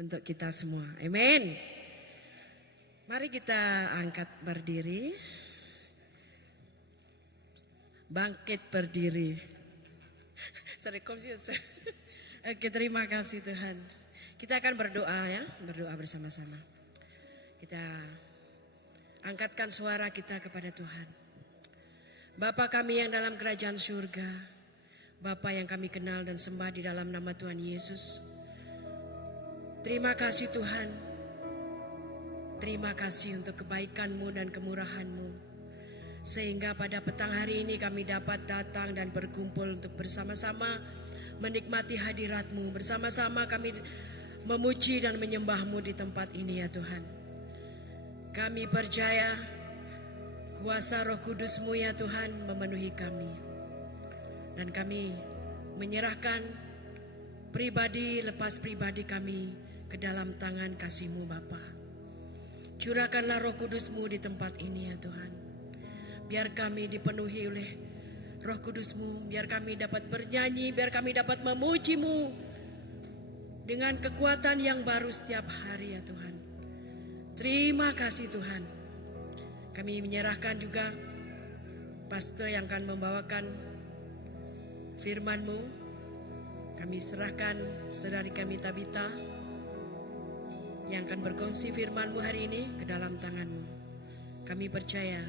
untuk kita semua. Amin. Mari kita angkat berdiri. Bangkit berdiri. Sorry, confused. Oke, terima kasih Tuhan. Kita akan berdoa ya, berdoa bersama-sama. Kita angkatkan suara kita kepada Tuhan. Bapa kami yang dalam kerajaan surga, Bapa yang kami kenal dan sembah di dalam nama Tuhan Yesus. Terima kasih Tuhan. Terima kasih untuk kebaikan-Mu dan kemurahan-Mu. Sehingga pada petang hari ini kami dapat datang dan berkumpul untuk bersama-sama menikmati hadirat-Mu. Bersama-sama kami memuji dan menyembah-Mu di tempat ini ya Tuhan. Kami percaya kuasa Roh Kudus-Mu ya Tuhan memenuhi kami. Dan kami menyerahkan pribadi lepas pribadi kami ke dalam tangan kasih-Mu Bapa. Curahkanlah Roh Kudus-Mu di tempat ini ya Tuhan. Biar kami dipenuhi oleh Roh Kudus-Mu. Biar kami dapat bernyanyi, biar kami dapat memuji-Mu dengan kekuatan yang baru setiap hari ya Tuhan. Terima kasih Tuhan. Kami menyerahkan juga pastor yang akan membawakan firman-Mu. Kami serahkan saudari kami Tabita yang akan berkongsi firman-Mu hari ini ke dalam tangan-Mu. Kami percaya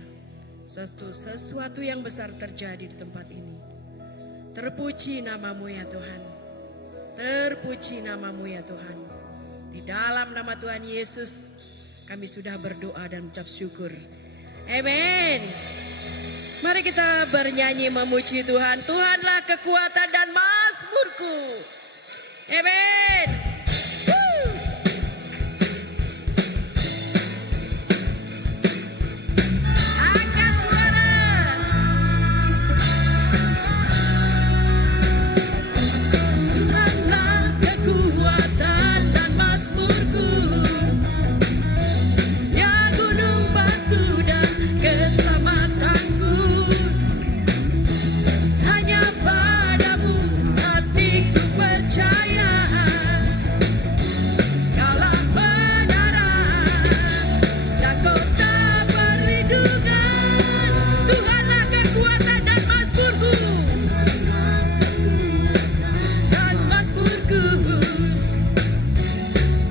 sesuatu yang besar terjadi di tempat ini. Terpuji nama-Mu ya Tuhan. Terpuji nama-Mu ya Tuhan. Di dalam nama Tuhan Yesus kami sudah berdoa dan mengucap syukur. Amin. Mari kita bernyanyi memuji Tuhan. Tuhanlah kekuatan dan mazmurku. Amin. Angkat suara. Tuhanlah kekuatan dan mazmurku. Ya gunung batu dan keselamatanku. Hanya padamu hatiku percaya. Kaulah benaran dan kota perlindungan. Tuhanlah kekuatan dan mazmurku. Dan mazmurku.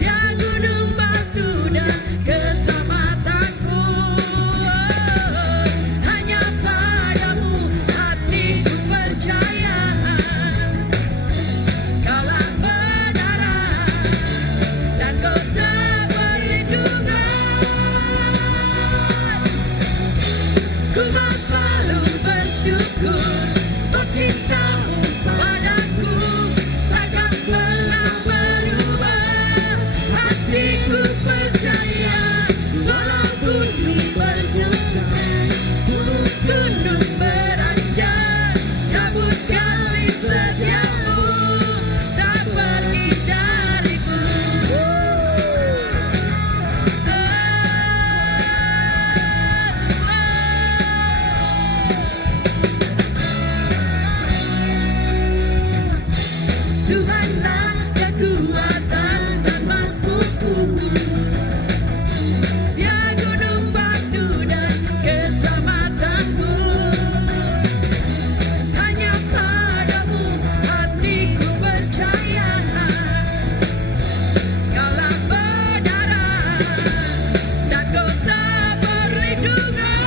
Ya gunung batu dan keselamatanku. Hanya padamu hatiku percaya. Kaulah benaran dan kota perlindungan. Ku mau selalu bersyukur sebab cinta-Mu padaku takkan pernah berubah. Hatiku percaya walaupun bergetar, gunung beranjak, namun kasih setia-Mu tak pergi dariku. Tuhanlah kekuatan dan mazmurku. Ya gunung batu dan keselamatanku. Hanya padamu hatiku percaya. Kaulah benaran dan kota perlindungan.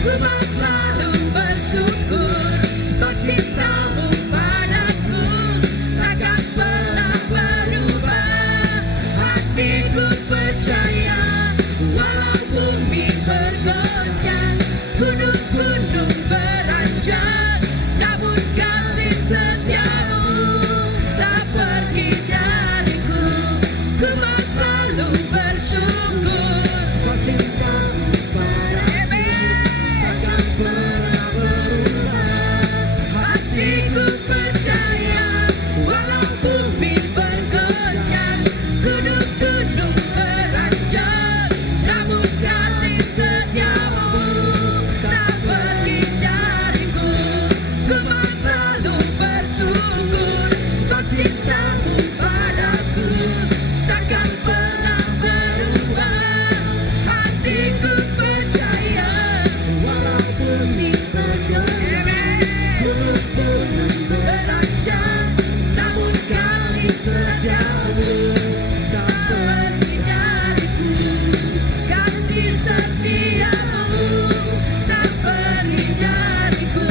Ku mau selalu bersyukur sebab cinta-Mu padaku takkan pernah berubah. Hatiku percaya walau bumi bergoncang, gunung-gunung beranjak, namun kasih setia-Mu tak pergi dariku. Ku mau selalu bersyukur sebab cinta-Mu padaku takkan pernah berubah. Hatiku percaya walau bumi bergoncang, gunung-gunung beranjak, namun kasih setiamu tak pergi dariku,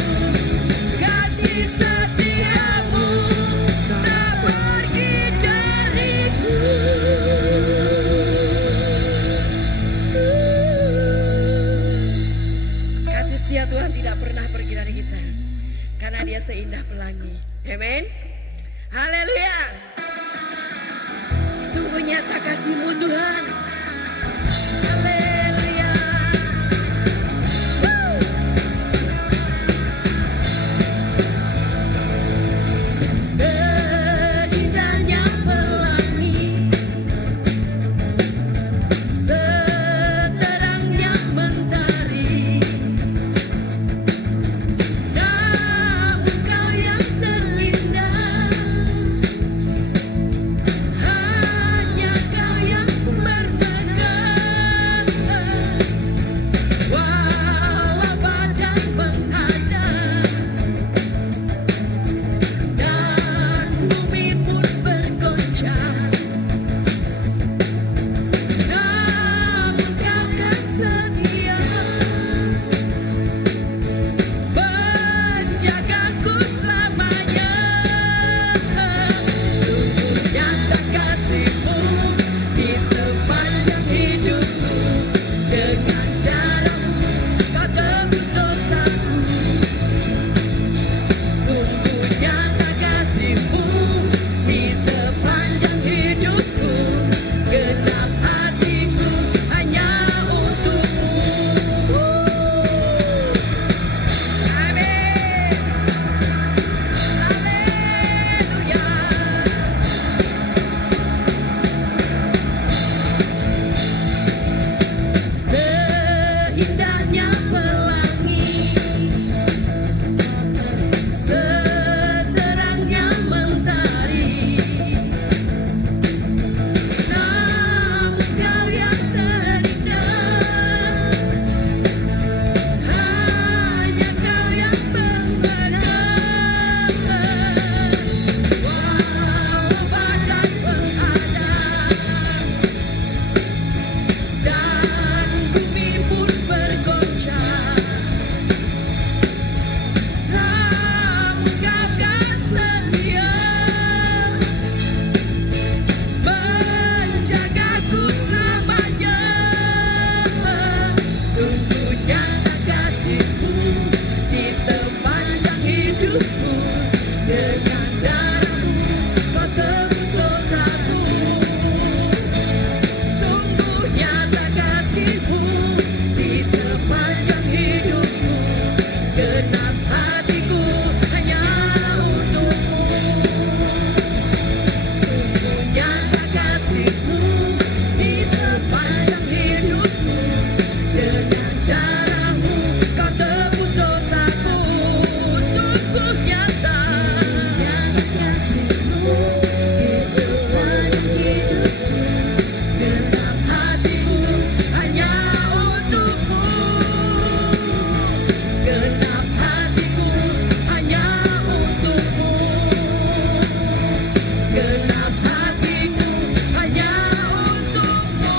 kasih setiamu tak pergi dariku. Kasih setia Tuhan tidak pernah pergi dari kita, karena Dia seindah pelangi. Amin. Haleluya. Sungguh nyata kasih-Mu Tuhan. Haleluya. Seindahnya pelangi, seterangnya mentari, namun Kau yang terindah, hanya Kau yang bermegah. Walau badai menghadap dan bumi pun bergoncang, namun Kau kan setia menjagaku selamanya. Sungguh nyata kasih-Mu di sepanjang hidupku, dengan darah-Mu Kau tebus dosaku. Sungguh nyata kasih-Mu di sepanjang hidupku, segenap hatiku hanya untuk-Mu. Amin. Haleluya. Seindahnya pelangi, seterangnya mentari, namun Kau yang terindah, hanya Kau yang bermegah. Walau badai menghadap dan bumi pun bergoncang, namun Kau kan setia menjagaku selamanya. Sungguh nyata kasih-Mu di sepanjang hidupku, dengan darah-Mu Kau tebus dosaku. Sungguh nyata kasih-Mu di sepanjang hidupku, segenap hatiku hanya untuk-Mu. Sungguh nyata kasih-Mu di sepanjang hidupku, dengan darah-Mu Kau tebus dosaku. Sungguh nyata kasih-Mu di sepanjang hidupku, segenap hatiku hanya untuk-Mu. Segenap hatiku hanya untuk-Mu. Segenap hatiku hanya untuk-Mu.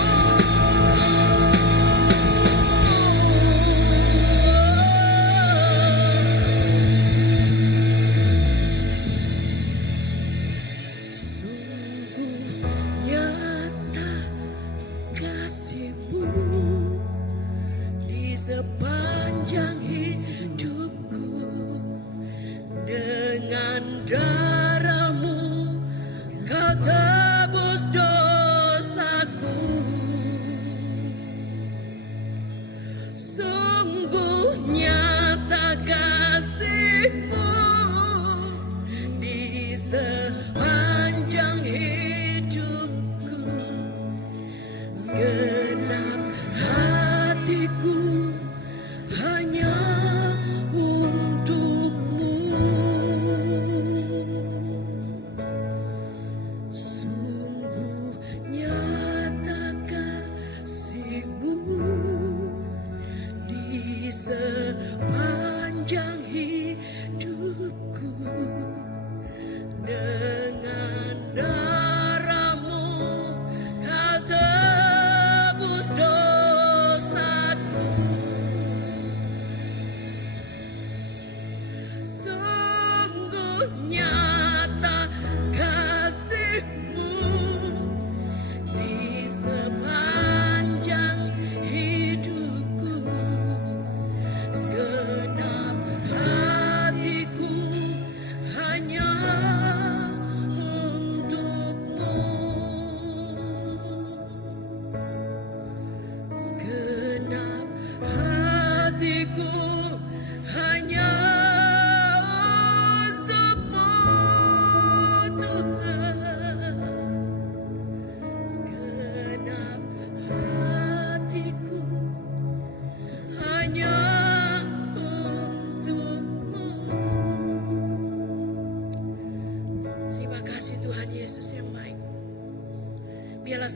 Sungguh nyata kasih-Mu di sepanjang hidupku, dengan darah-Mu Kau tebus dosaku. Sungguh nyata kasih-Mu di sepanjang hidupku, segenap hatiku hanya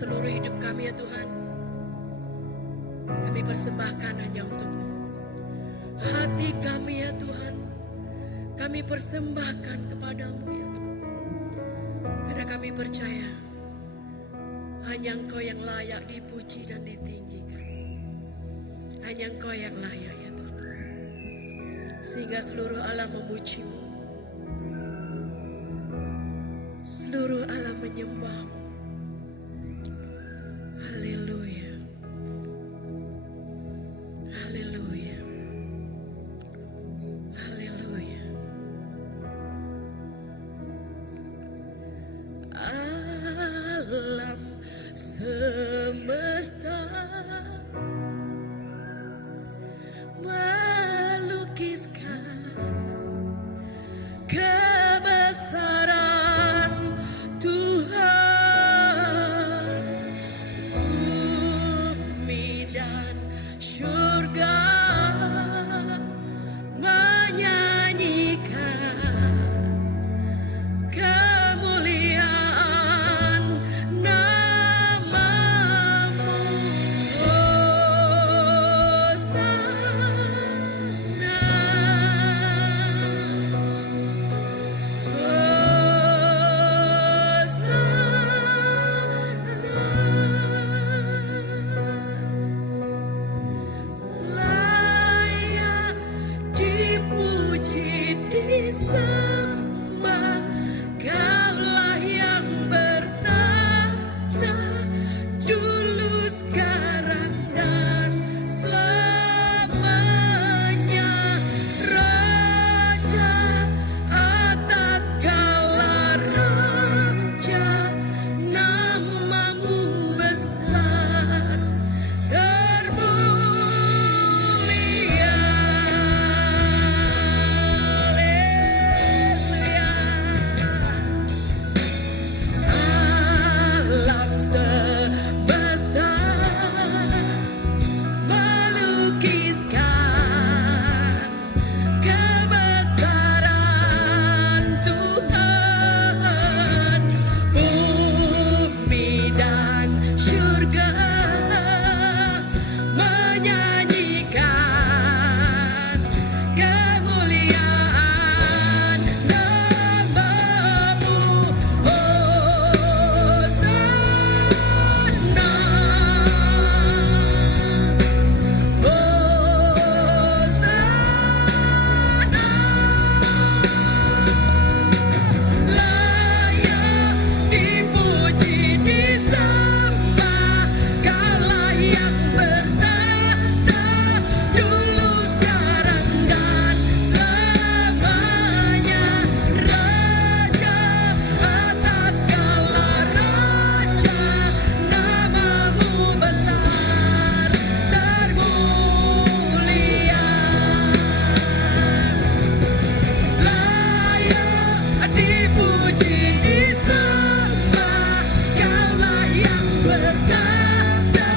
seluruh hidup kami ya Tuhan, kami persembahkan hanya untuk-Mu. Hati kami ya Tuhan, kami persembahkan kepadamu ya Tuhan. Karena kami percaya hanya Engkau yang layak dipuji dan ditinggikan. Hanya Engkau yang layak ya Tuhan. Sehingga seluruh alam memuji-Mu, seluruh alam menyembah-Mu. Haleluya, haleluya, haleluya. Alam semesta melukiskan kebesaran Tuhan. Bumi dan surga menyanyikan kemuliaan nama-Mu. Layak dipuji disembah, Kaulah yang bertahta dulu, sekarang dan selamanya. Raja atas segala raja, nama-Mu besar termulia. Alam semesta melukiskan kebesaran Tuhan. Bumi dan surga menyanyikan kemuliaan nama-Mu. Hosana, Hosana. Layak dipuji disembah, Kaulah yang bertahta dulu, sekarang dan selamanya. Raja atas segala raja, nama-Mu besar termulia. Layak dipuji disembah, Kaulah yang bertahta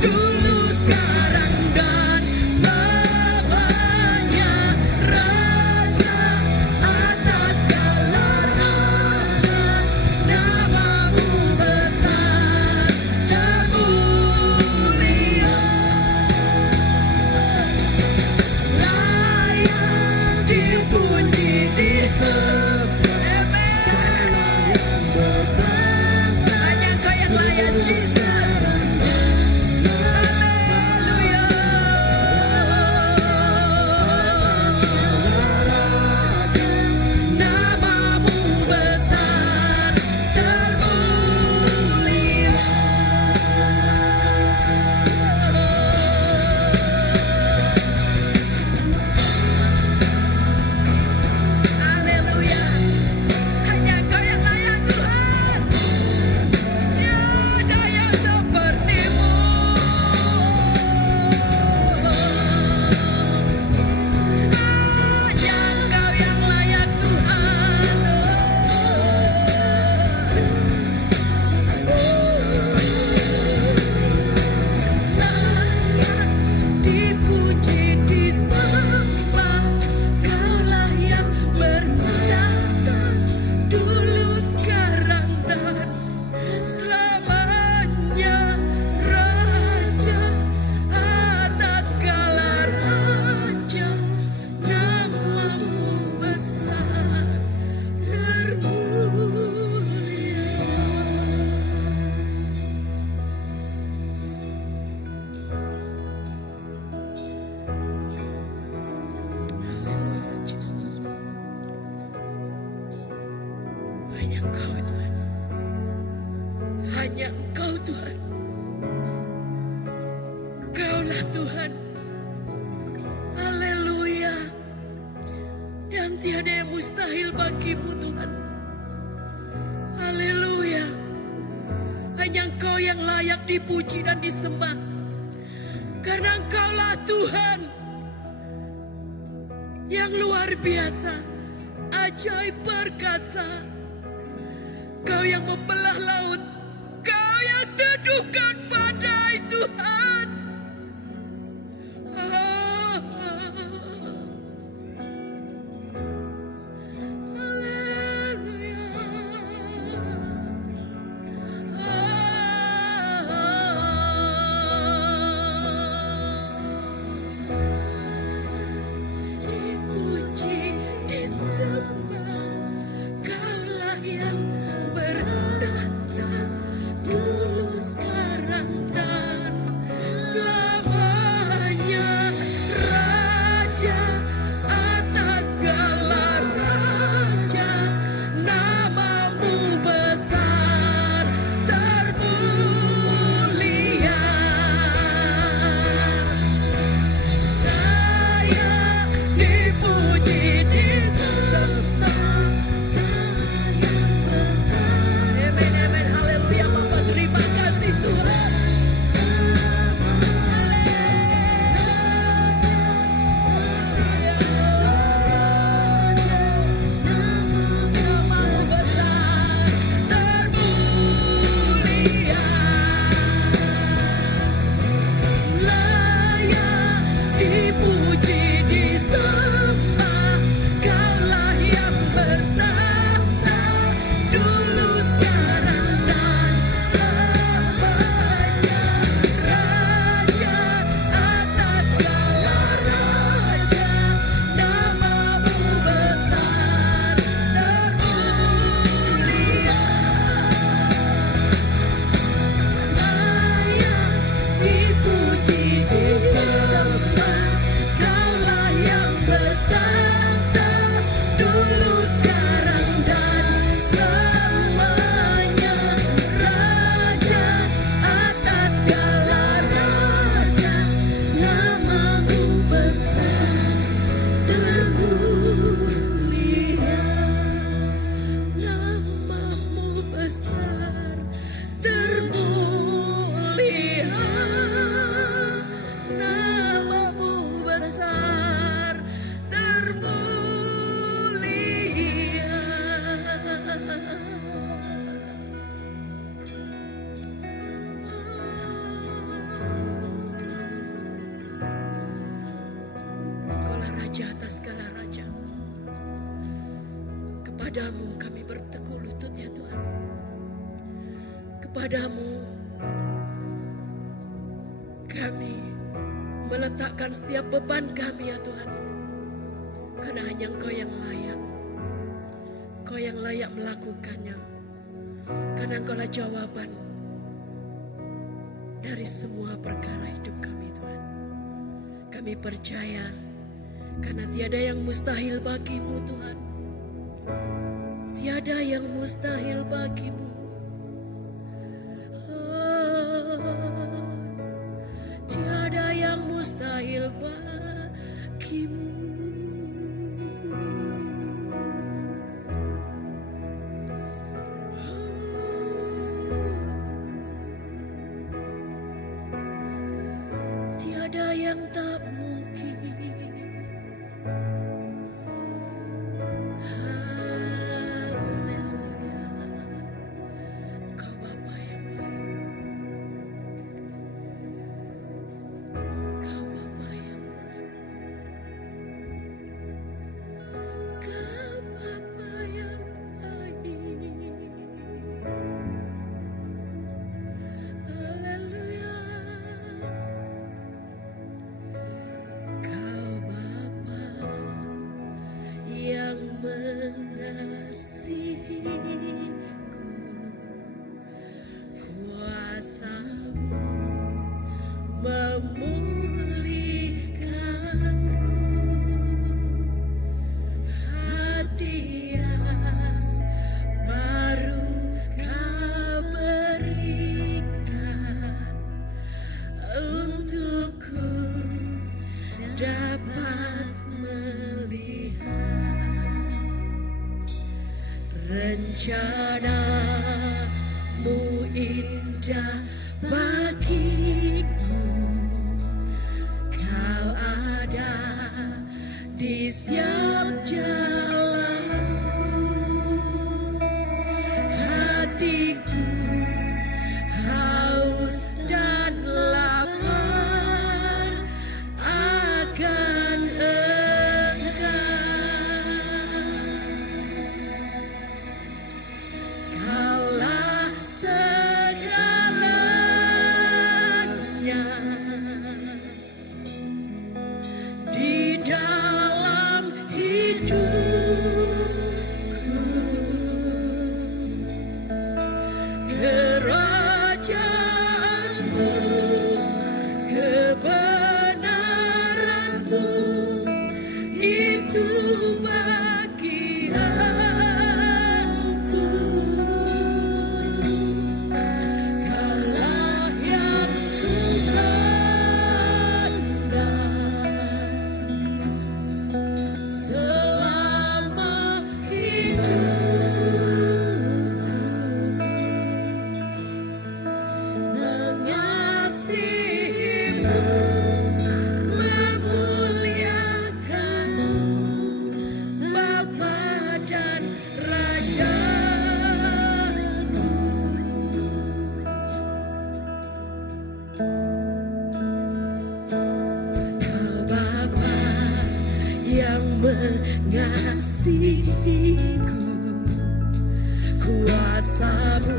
dulu, sekarang dan selamanya. Raja atas segala raja, nama-Mu besar termulia. Layak dipuji disembah, hanya Engkau yang layak, Jesus. Haleluya. Nama-Mu besar termulia. Haleluya. Hanya Engkau yang layak Tuhan. Tiada yang seperti-Mu. Hanya Engkau yang layak Tuhan. Layak dipuji disembah, Kaulah yang bertahta dulu, sekarang dan selamanya. Engkaulah Tuhan. Haleluya. Dan tiada yang mustahil bagimu Tuhan. Haleluya. Hanya Engkau yang layak dipuji dan disembah. Karena Engkaulah Tuhan yang luar biasa, ajaib perkasa. Kau yang membelah laut, Kau yang teduhkan badai Tuhan. Raja atas segala raja. Kepadamu kami berteguh lutut ya Tuhan. Kepadamu kami meletakkan setiap beban kami ya Tuhan. Karena hanya Engkau yang layak. Engkau yang layak melakukannya. Karena Engkaulah jawaban dari semua perkara hidup kami Tuhan. Kami percaya karena tiada yang mustahil bagimu Tuhan. Tiada yang mustahil bagimu. Tiada yang mustahil bagimu. Tiada yang tak mungkin. dapat melihat rencanamu indah bagiku. Kau ada di setiap jalanku. Hatiku haus dan lapar akan Engkau. Kaulah segalanya di dalam hidupku. Kerajaanmu, kebenaranmu, itu bagianku. Kaulah yang kukandang selama hidupku. Mengasihimu, memuliakanmu, Bapa dan Rajaku. Kau Bapa yang mengasihiku, kuasa-Mu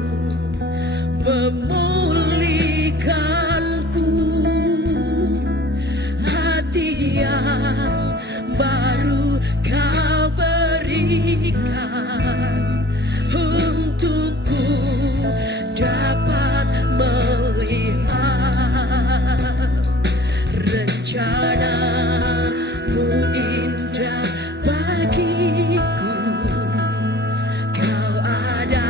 memulihkanku. Hati yang baru Kau berikan untukku dapat melihat rencana-Mu indah bagiku. Kau ada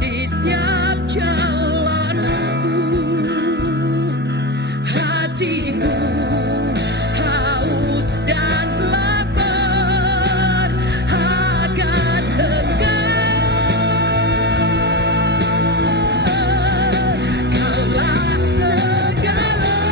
di setiap jalanku. Hatiku haus dan lapar akan Engkau. Kaulah segalanya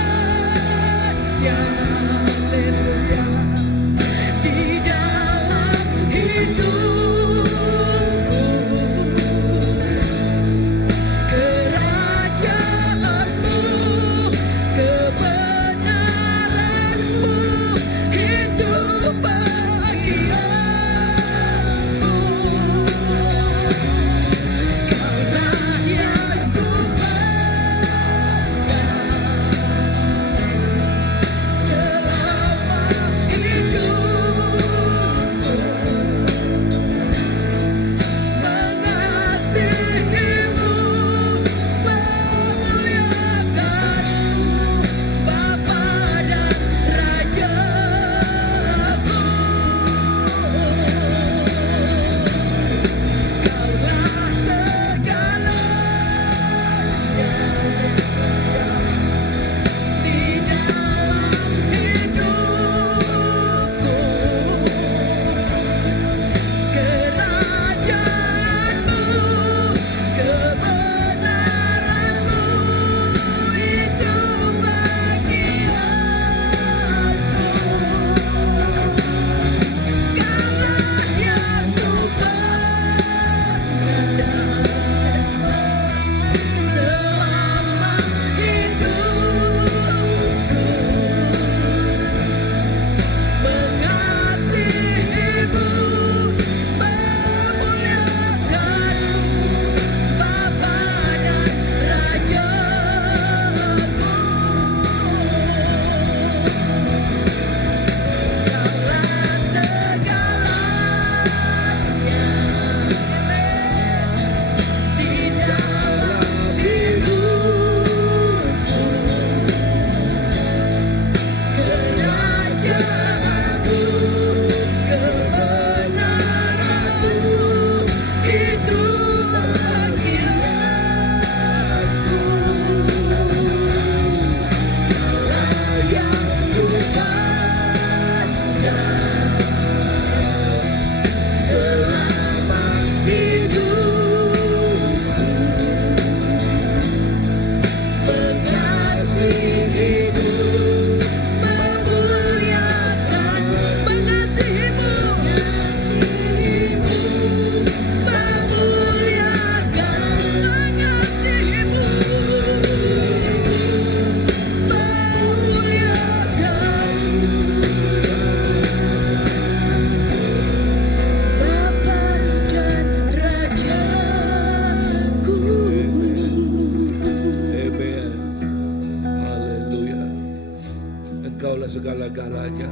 Engkaulah segala-galanya.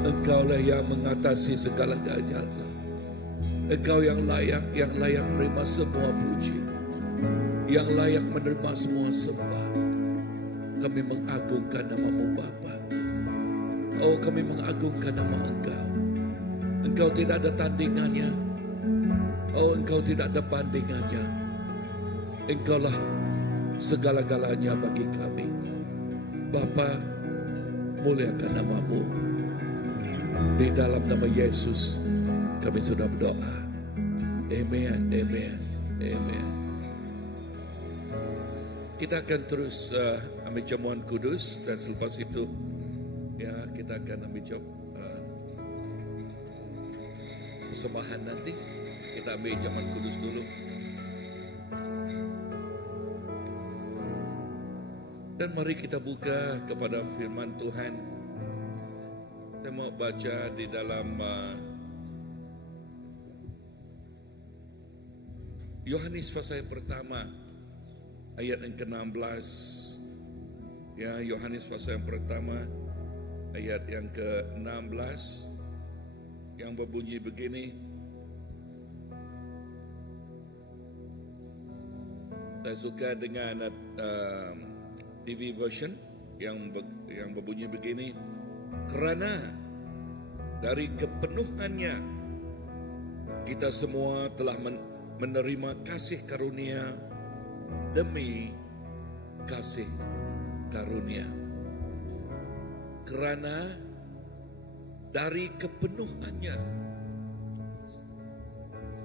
Engkaulah yang mengatasi segala-galanya. Engkau yang layak menerima semua puji, yang layak menerima semua sembah. Kami mengagungkan nama-Mu Bapa. Oh, kami mengagungkan nama Engkau. Engkau tidak ada tandingannya. Oh, Engkau tidak ada bandingannya. Engkaulah segala-galanya bagi kami. Bapa, muliakan nama-Mu. Di dalam nama Yesus kami sudah berdoa. Amen, amen, amen. Kita akan terus ambil jamuan kudus, dan selepas itu ya kita akan ambil persembahan nanti. Kita ambil jamuan kudus dulu. Dan mari kita buka kepada firman Tuhan. Saya mau baca di dalam Yohanes pasal yang pertama ayat yang ke-16. Ya, Yohanes pasal yang pertama ayat yang ke-16 yang berbunyi begini. Saya suka dengan TV version yang berbunyi begini. Kerana dari kepenuhannya kita semua telah menerima kasih karunia demi kasih karunia. Kerana dari kepenuhannya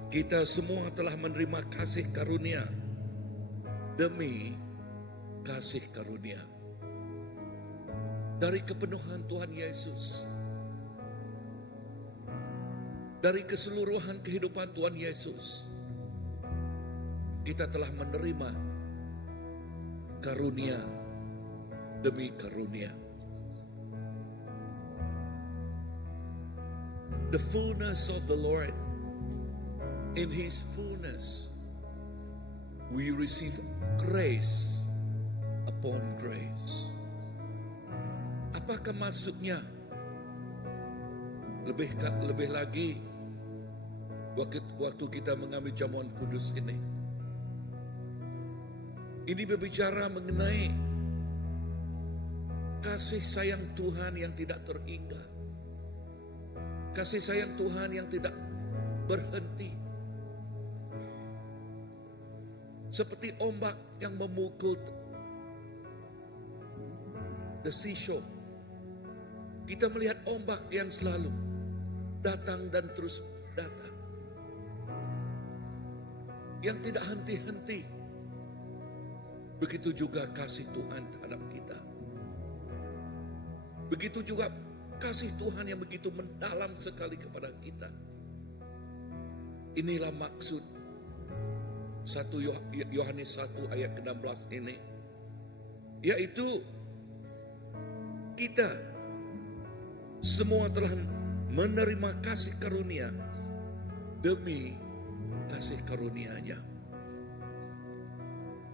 kita semua telah menerima kasih karunia demi kasih karunia. Dari kepenuhan Tuhan Yesus, dari keseluruhan kehidupan Tuhan Yesus, kita telah menerima karunia demi karunia. The fullness of the Lord, in His fullness, we receive grace upon grace. Apakah maksudnya? Lebih lagi waktu kita mengambil jamuan kudus ini. Ini berbicara mengenai kasih sayang Tuhan yang tidak terhingga. Kasih sayang Tuhan yang tidak berhenti. Seperti ombak yang memukul the seashore. Kita melihat ombak yang selalu datang dan terus datang, yang tidak henti-henti. Begitu juga kasih Tuhan terhadap kita. Begitu juga kasih Tuhan yang begitu mendalam sekali kepada kita. Inilah maksud 1 Yohanes 1 ayat ke-16 ini, yaitu kita semua telah menerima kasih karunia demi kasih karunia-Nya.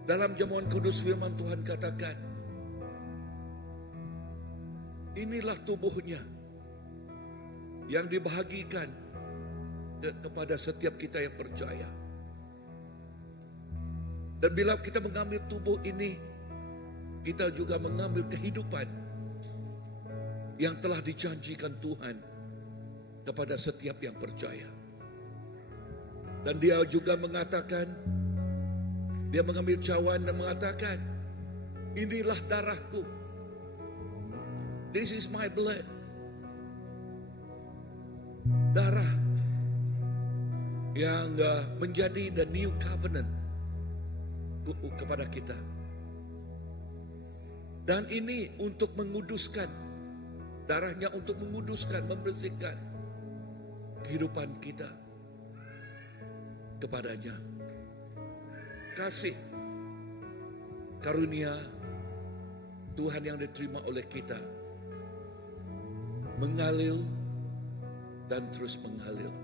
Dalam jamuan kudus firman Tuhan katakan, inilah tubuhnya yang dibahagikan kepada setiap kita yang percaya. Dan bila kita mengambil tubuh ini, kita juga mengambil kehidupan yang telah dijanjikan Tuhan kepada setiap yang percaya. Dan Dia juga mengatakan, Dia mengambil cawan dan mengatakan, inilah darahku. This is my blood. Darah yang menjadi the new covenant kepada kita. Dan ini untuk menguduskan, darahnya untuk menguduskan, membersihkan kehidupan kita kepadanya. Kasih karunia Tuhan yang diterima oleh kita mengalir dan terus mengalir,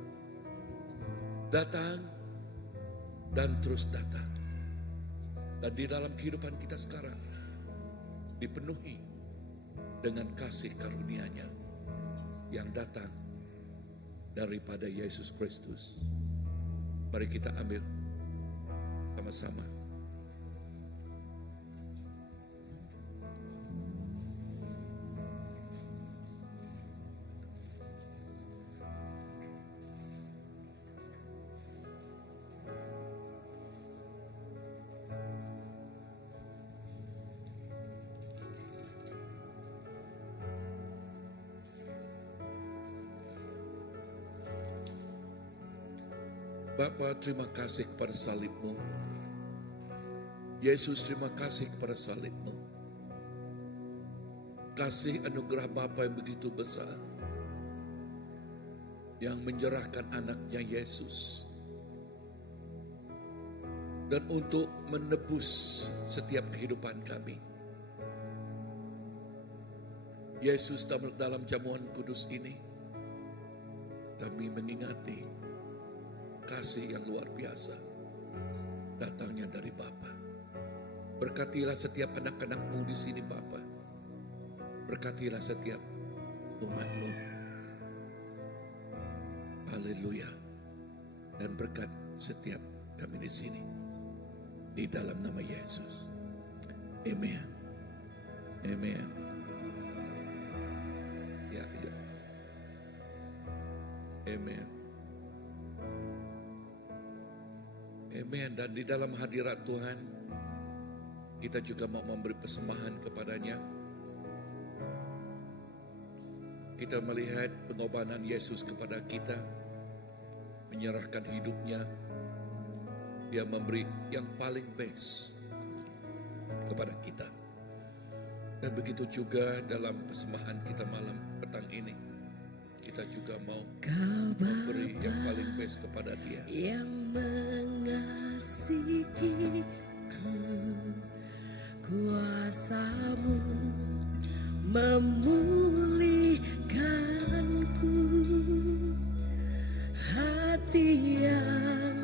datang dan terus datang. Dan di dalam kehidupan kita sekarang dipenuhi dengan kasih karunia-Nya yang datang daripada Yesus Kristus. Mari kita ambil sama-sama. Bapa, terima kasih kepada salib-Mu. Yesus, terima kasih kepada salib-Mu. Kasih anugerah Bapa yang begitu besar, yang menyerahkan anaknya Yesus, dan untuk menebus setiap kehidupan kami. Yesus, dalam jamuan kudus ini, kami mengingati kasih yang luar biasa datangnya dari Bapa. Berkatilah setiap anak-anak-Mu di sini, Bapa. Berkatilah setiap umat-Mu. Haleluya. Dan berkat setiap kami di sini. Di dalam nama Yesus. Amen. Amen. Ya. Amen. Amen. Dan di dalam hadirat Tuhan, kita juga mau memberi persembahan kepadanya. Kita melihat pengorbanan Yesus kepada kita, menyerahkan hidupnya. Dia memberi yang paling best kepada kita. Dan begitu juga dalam persembahan kita malam petang ini, kita juga mau memberi yang paling best kepada Dia. Yang mengasihiku, kuasa-Mu memulihkanku, hati yang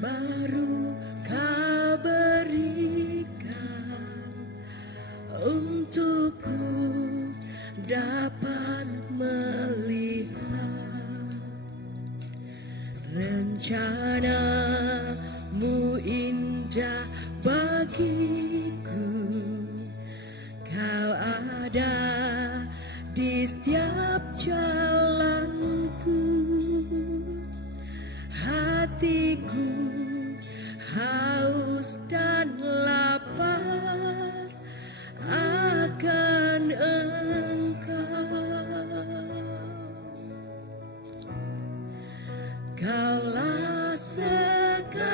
baru Kau berikan, untukku dapat melihat rencana-Mu indah bagiku. Kau ada di setiap jalanku, hatiku haus dan lapar akan Engkau. Kaulah segalanya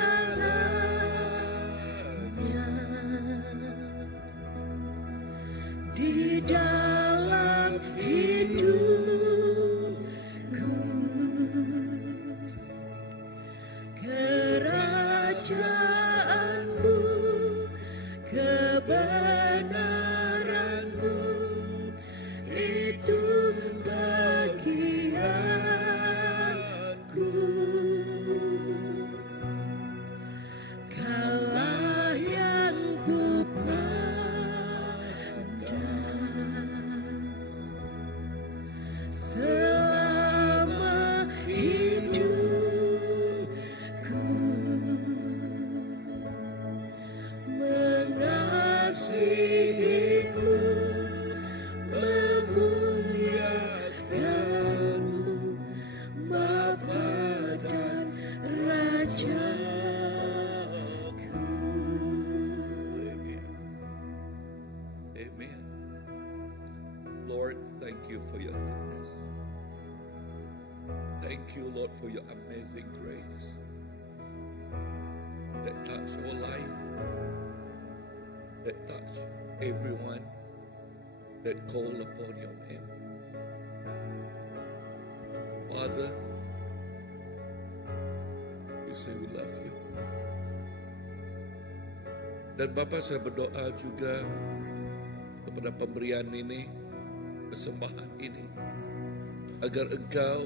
di dalam hidupku. Kerajaan-Mu, kebenaran-Mu, itu bagianku. Kaulah yang ku pandang selama hidupku, mengasihi-Mu, memuliakan-Mu, Bapa dan Rajaku. Amen. Lord, thank you for your goodness. Thank you, Lord, for your amazing grace that touch our life, that touch everyone that call upon your name. Father, we say we love you. Dan Bapa, saya berdoa juga kepada pemberian ini, persembahan ini, agar Engkau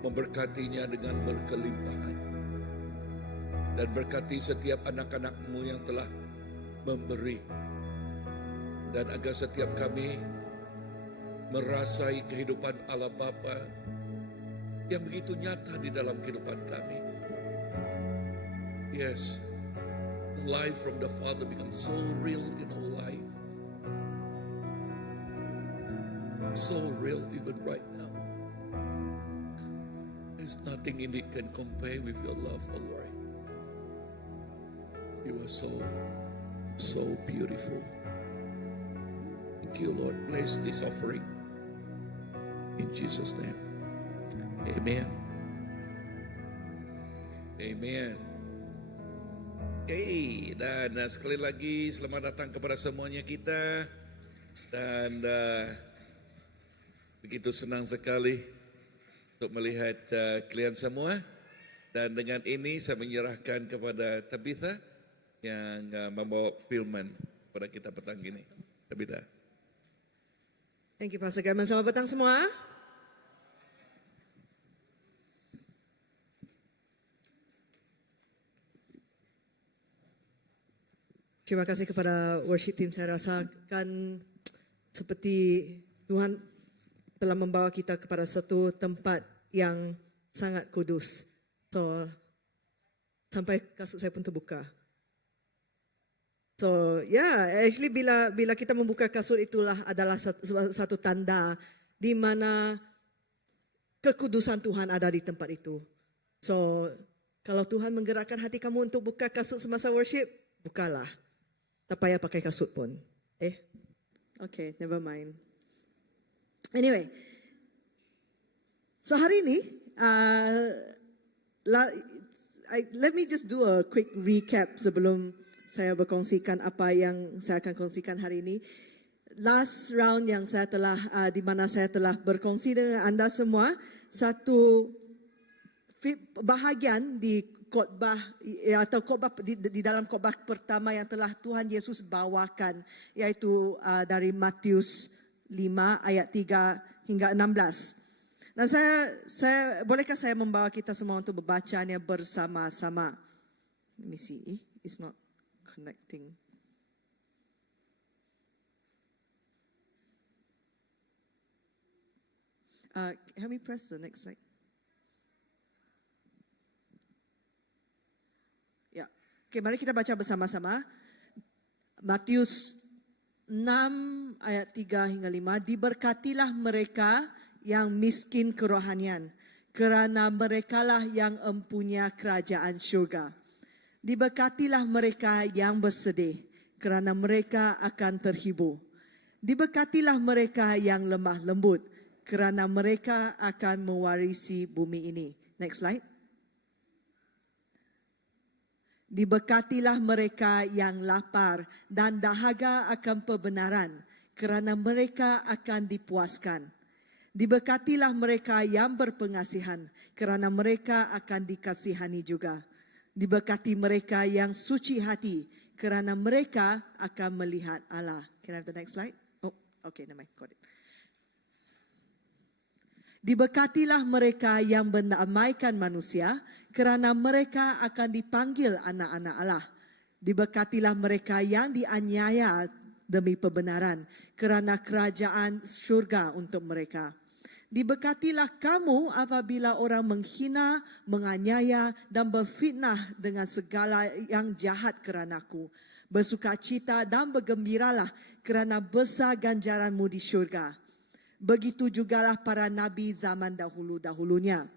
memberkatinya dengan berkelimpahan. Dan berkati setiap anak-anak-Mu yang telah memberi. Dan agar setiap kami merasai kehidupan Allah Bapa yang begitu nyata di dalam kehidupan kami. Yes, life from the Father becomes so real in our life. So real even right now. There's nothing in it can compare with your love, O Lord. You are so beautiful. Thank you, Lord. Bless this offering. In Jesus' name. Amen. Amen. Okay, dan sekali lagi selamat datang kepada semuanya kita. Dan begitu senang sekali untuk melihat kalian semua. Dan dengan ini saya menyerahkan kepada Tabitha yang membawa filman pada kita petang ini. Tabitha. Thank you, Pastor Gaman. Selamat petang semua. Terima kasih kepada worship team. Saya rasakan seperti Tuhan telah membawa kita kepada satu tempat yang sangat kudus. So, sampai kasut saya pun terbuka. So, actually bila kita membuka kasut itulah adalah satu tanda di mana kekudusan Tuhan ada di tempat itu. So, kalau Tuhan menggerakkan hati kamu untuk buka kasut semasa worship, bukalah. Tak payah pakai kasut pun. Okay, never mind. Anyway, so hari ini, let me just do a quick recap sebelum saya berkongsikan apa yang saya akan kongsikan hari ini. Last round yang saya telah, di mana saya telah berkongsi dengan anda semua, satu bahagian di khotbah atau khotbah di dalam khotbah pertama yang telah Tuhan Yesus bawakan, yaitu dari Matius 5 ayat 3 hingga 16. Dan bolehkah saya membawa kita semua untuk membacanya bersama-sama? Let me see, it's not connecting. Help me press the next slide. Ya, okay, mari kita baca bersama-sama. Matius 6 ayat 3 hingga 5. Diberkatilah mereka yang miskin kerohanian, kerana merekalah yang empunya kerajaan syurga. Diberkatilah mereka yang bersedih, kerana mereka akan terhibur. Diberkatilah mereka yang lemah lembut, kerana mereka akan mewarisi bumi ini. Next slide. Diberkatilah mereka yang lapar dan dahaga akan kebenaran, kerana mereka akan dipuaskan. Diberkatilah mereka yang berpengasihan, kerana mereka akan dikasihani juga. Diberkati mereka yang suci hati, kerana mereka akan melihat Allah. Can I have the next slide? Oh, okay, never mind, got it. Diberkatilah mereka yang mendamaikan manusia, kerana mereka akan dipanggil anak-anak Allah. Diberkatilah mereka yang dianiaya demi kebenaran, kerana kerajaan syurga untuk mereka. Diberkatilah kamu apabila orang menghina, menganiaya dan berfitnah dengan segala yang jahat kerana-Ku. Bersukacita dan bergembiralah kerana besar ganjaranmu di syurga. Begitu jugalah para nabi zaman dahulu-dahulunya.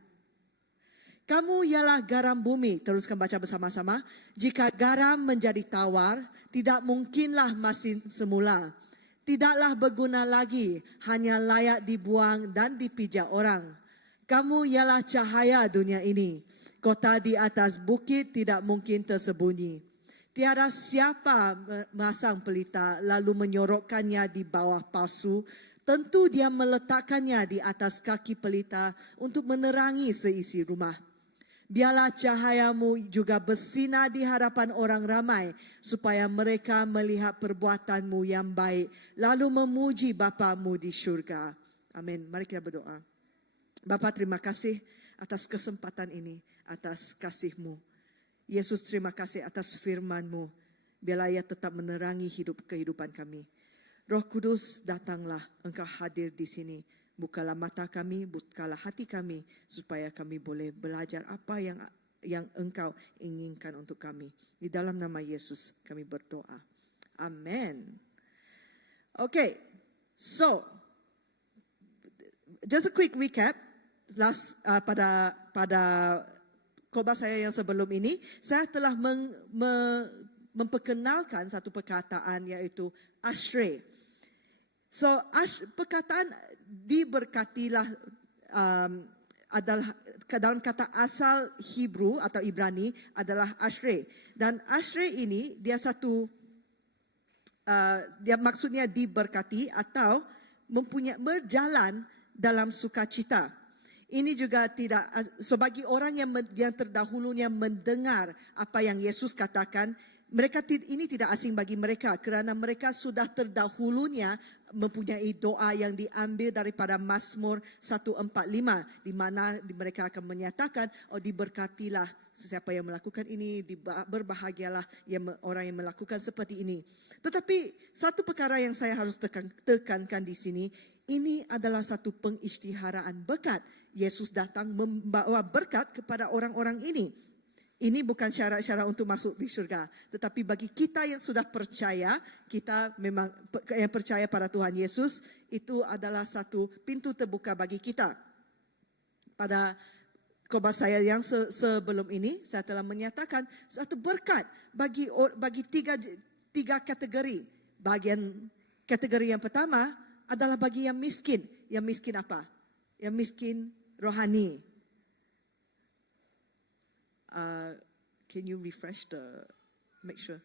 Kamu ialah garam bumi. Teruskan baca bersama-sama. Jika garam menjadi tawar, tidak mungkinlah masin semula. Tidaklah berguna lagi, hanya layak dibuang dan dipijak orang. Kamu ialah cahaya dunia ini. Kota di atas bukit tidak mungkin tersembunyi. Tiada siapa memasang pelita lalu menyorokkannya di bawah pasu. Tentu dia meletakkannya di atas kaki pelita untuk menerangi seisi rumah. Biarlah cahayamu juga bersinar di hadapan orang ramai, supaya mereka melihat perbuatanmu yang baik, lalu memuji Bapamu di syurga. Amin. Mari kita berdoa. Bapa, terima kasih atas kesempatan ini, atas kasih-Mu. Yesus, terima kasih atas firman-Mu. Biarlah ia tetap menerangi kehidupan kami. Roh Kudus, datanglah, Engkau hadir di sini. Bukalah mata kami, bukalah hati kami, supaya kami boleh belajar apa yang Engkau inginkan untuk kami. Di dalam nama Yesus kami berdoa. Amen. Okay, so just a quick recap. Pada khotbah saya yang sebelum ini, saya telah memperkenalkan satu perkataan, iaitu Ashrei. So perkataan diberkatilah adalah dalam kata asal Hebrew atau Ibrani adalah Ashrei. Dan Ashrei ini dia dia maksudnya diberkati atau berjalan dalam sukacita. Ini juga tidak, sebagai orang yang terdahulunya mendengar apa yang Yesus katakan, ini tidak asing bagi mereka kerana mereka sudah terdahulunya mempunyai doa yang diambil daripada Mazmur 145, di mana mereka akan menyatakan, diberkatilah sesiapa yang melakukan ini, berbahagialah orang yang melakukan seperti ini. Tetapi satu perkara yang saya harus tekankan di sini, ini adalah satu pengisytiharaan berkat. Yesus datang membawa berkat kepada orang-orang ini. Ini bukan syarat-syarat untuk masuk di syurga. Tetapi bagi kita yang sudah percaya, kita memang yang percaya pada Tuhan Yesus, itu adalah satu pintu terbuka bagi kita. Pada khotbah saya yang sebelum ini, saya telah menyatakan satu berkat bagi tiga kategori. Kategori yang pertama adalah bagi yang miskin. Yang miskin apa? Yang miskin rohani. Can you refresh make sure.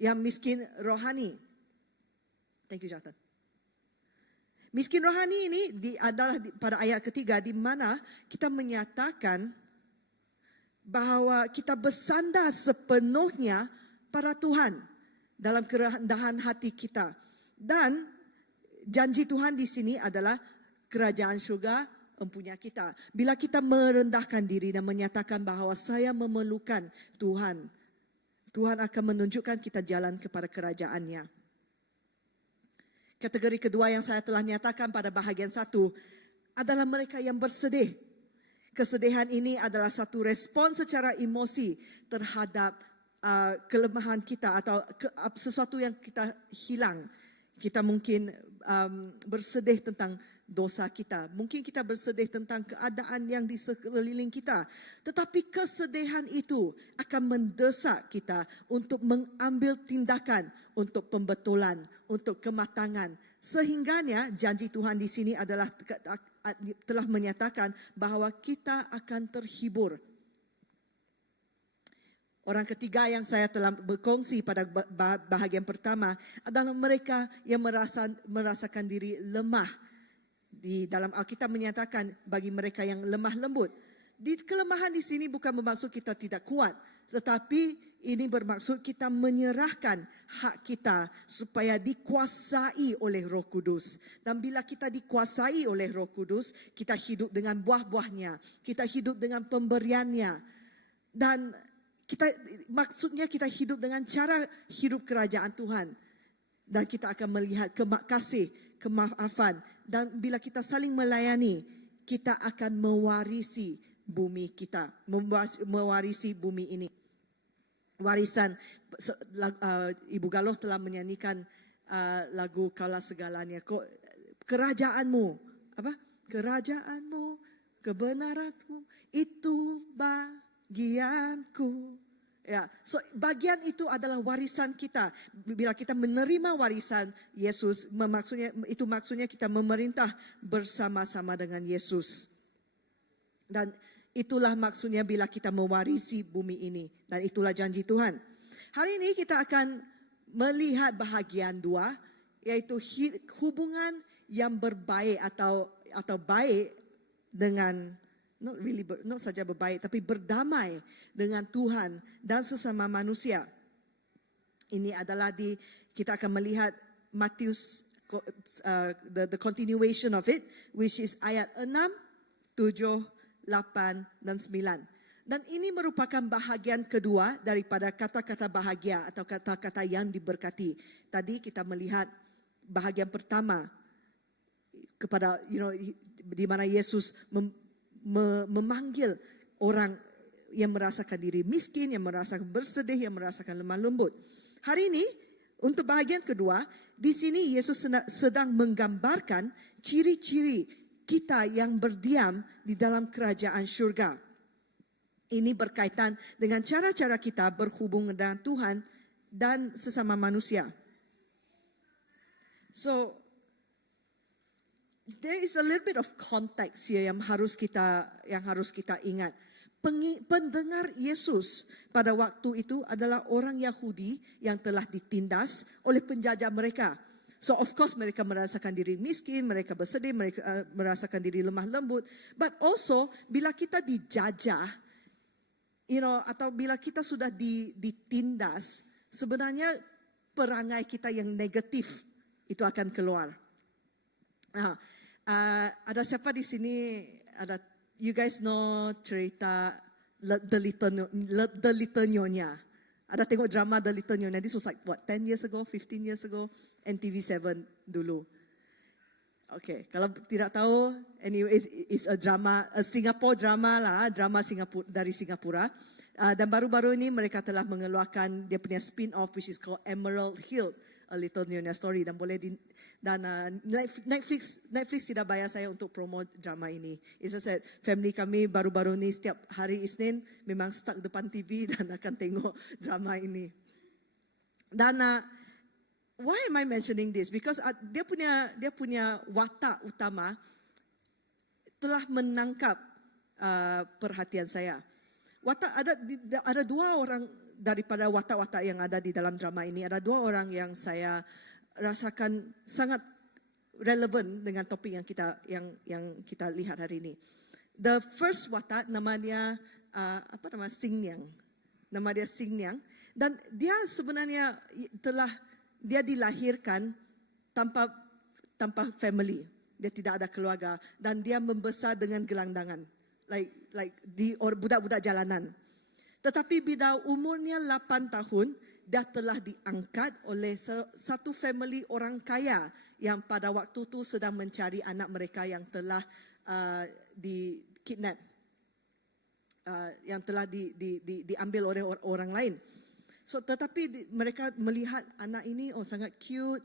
Yang miskin rohani. Thank you, Jonathan. Miskin rohani ini adalah pada ayat ketiga, di mana kita menyatakan bahawa kita bersandar sepenuhnya pada Tuhan dalam kerendahan hati kita. Dan janji Tuhan di sini adalah kerajaan syurga mempunyai kita. Bila kita merendahkan diri dan menyatakan bahawa saya memerlukan Tuhan, Tuhan akan menunjukkan kita jalan kepada kerajaannya. Kategori kedua yang saya telah nyatakan pada bahagian 1 adalah mereka yang bersedih. Kesedihan ini adalah satu respon secara emosi terhadap kelemahan kita atau sesuatu yang kita hilang. Kita mungkin bersedih tentang dosa kita. Mungkin kita bersedih tentang keadaan yang di sekeliling kita. Tetapi kesedihan itu akan mendesak kita untuk mengambil tindakan untuk pembetulan, untuk kematangan. Sehingganya janji Tuhan di sini adalah telah menyatakan bahawa kita akan terhibur. Orang ketiga yang saya telah berkongsi pada bahagian pertama adalah mereka yang merasakan diri lemah. Di dalam Alkitab menyatakan bagi mereka yang lemah lembut. Kelemahan di sini bukan bermaksud kita tidak kuat, tetapi ini bermaksud kita menyerahkan hak kita supaya dikuasai oleh Roh Kudus. Dan bila kita dikuasai oleh Roh Kudus, kita hidup dengan buah-buahnya, kita hidup dengan pemberiannya. Dan maksudnya kita hidup dengan cara hidup kerajaan Tuhan. Dan kita akan melihat kasih, kemaafan. Dan bila kita saling melayani, kita akan mewarisi bumi kita, mewarisi bumi ini. Warisan, Ibu Galoh telah menyanyikan lagu Kaulah Segalanya. Kerajaanmu, kerajaanmu, kebenaranmu, itu bagianku. Ya, so bagian itu adalah warisan kita. Bila kita menerima warisan Yesus, itu maksudnya kita memerintah bersama-sama dengan Yesus. Dan itulah maksudnya bila kita mewarisi bumi ini. Dan itulah janji Tuhan. Hari ini kita akan melihat bahagian 2, yaitu hubungan yang berbaik atau baik dengan not saja berbaik, tapi berdamai dengan Tuhan dan sesama manusia. Ini adalah kita akan melihat Matius, the continuation of it, which is ayat 6, 7, 8 dan 9. Dan ini merupakan bahagian kedua daripada kata-kata bahagia atau kata-kata yang diberkati. Tadi kita melihat bahagian pertama kepada di mana Yesus memanggil orang yang merasakan diri miskin, yang merasakan bersedih, yang merasakan lemah lembut. Hari ini untuk bahagian kedua, di sini Yesus sedang menggambarkan ciri-ciri kita yang berdiam di dalam kerajaan syurga. Ini berkaitan dengan cara-cara kita berhubung dengan Tuhan dan sesama manusia. So, there is a little bit of context here yang harus kita ingat. Pendengar Yesus pada waktu itu adalah orang Yahudi yang telah ditindas oleh penjajah mereka. So of course mereka merasakan diri miskin, mereka bersedih, mereka merasakan diri lemah lembut. But also bila kita dijajah, atau bila kita sudah ditindas, sebenarnya perangai kita yang negatif itu akan keluar. Ada siapa di sini? You guys know cerita The Little Nyonya? Ada tengok drama The Little Nyonya? This was like 10 years ago, 15 years ago, NTV7 dulu. Okay, kalau tidak tahu, anyway, it's a drama, a Singapore drama lah, drama dari Singapura. Dan baru-baru ini mereka telah mengeluarkan dia punya spin-off which is called Emerald Hill, A Little Nyonya Story, dan boleh Netflix tidak bayar saya untuk promote drama ini. It's just that family kami baru-baru ini setiap hari Isnin memang stuck depan TV dan akan tengok drama ini. Dan why am I mentioning this? Because dia punya watak utama telah menangkap perhatian saya. Ada dua orang daripada watak-watak yang ada di dalam drama ini. Ada dua orang yang saya rasakan sangat relevan dengan topik yang kita lihat hari ini. The first watak namanya Xing Niang. Nama dia Xing Niang, dan dia sebenarnya dia dilahirkan tanpa family. Dia tidak ada keluarga dan dia membesar dengan gelandangan. Like budak-budak jalanan. Tetapi bila umurnya 8 tahun, dia telah diangkat oleh satu family orang kaya yang pada waktu itu sedang mencari anak mereka yang telah di-kidnap. Yang telah diambil oleh orang lain. So, tetapi mereka melihat anak ini, sangat cute,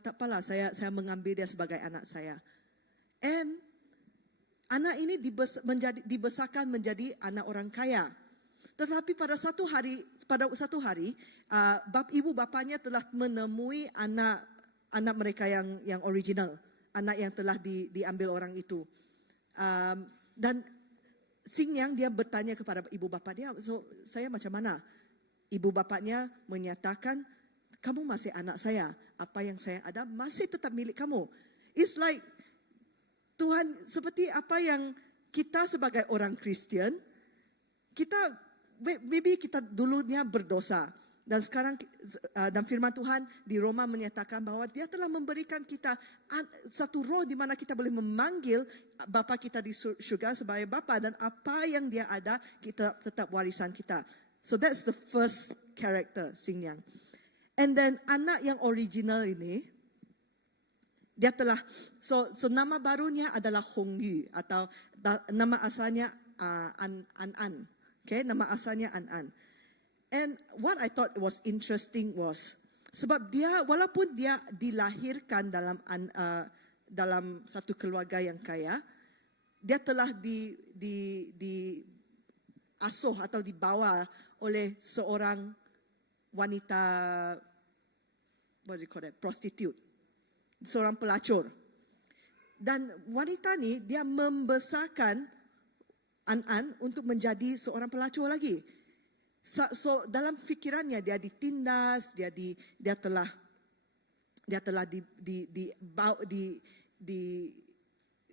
tak apalah saya mengambil dia sebagai anak saya. And anak ini dibesarkan menjadi anak orang kaya. Tetapi pada satu hari, ibu bapanya telah menemui anak mereka yang original, anak yang telah diambil orang itu. Dan Xing Niang dia bertanya kepada ibu bapa dia, so saya macam mana? Ibu bapanya menyatakan, kamu masih anak saya, apa yang saya ada masih tetap milik kamu. It's like Tuhan, seperti apa yang kita sebagai orang Kristian, maybe kita dulunya berdosa. Dan sekarang dan firman Tuhan di Roma menyatakan bahwa dia telah memberikan kita satu roh di mana kita boleh memanggil Bapa kita di syurga sebagai Bapa, dan apa yang dia ada kita tetap warisan kita. So that's the first character, Xing Niang. And then anak yang original ini, dia telah, so nama barunya adalah Hong Yu, atau nama asalnya An. Okay, nama asalnya An. And what I thought was interesting was, sebab dia, walaupun dia dilahirkan dalam satu keluarga yang kaya, dia telah diasuh atau dibawa oleh seorang wanita, what do you call that, prostitute, seorang pelacur. Dan wanita ni dia membesarkan An untuk menjadi seorang pelacur lagi. So dalam fikirannya dia ditindas, dia telah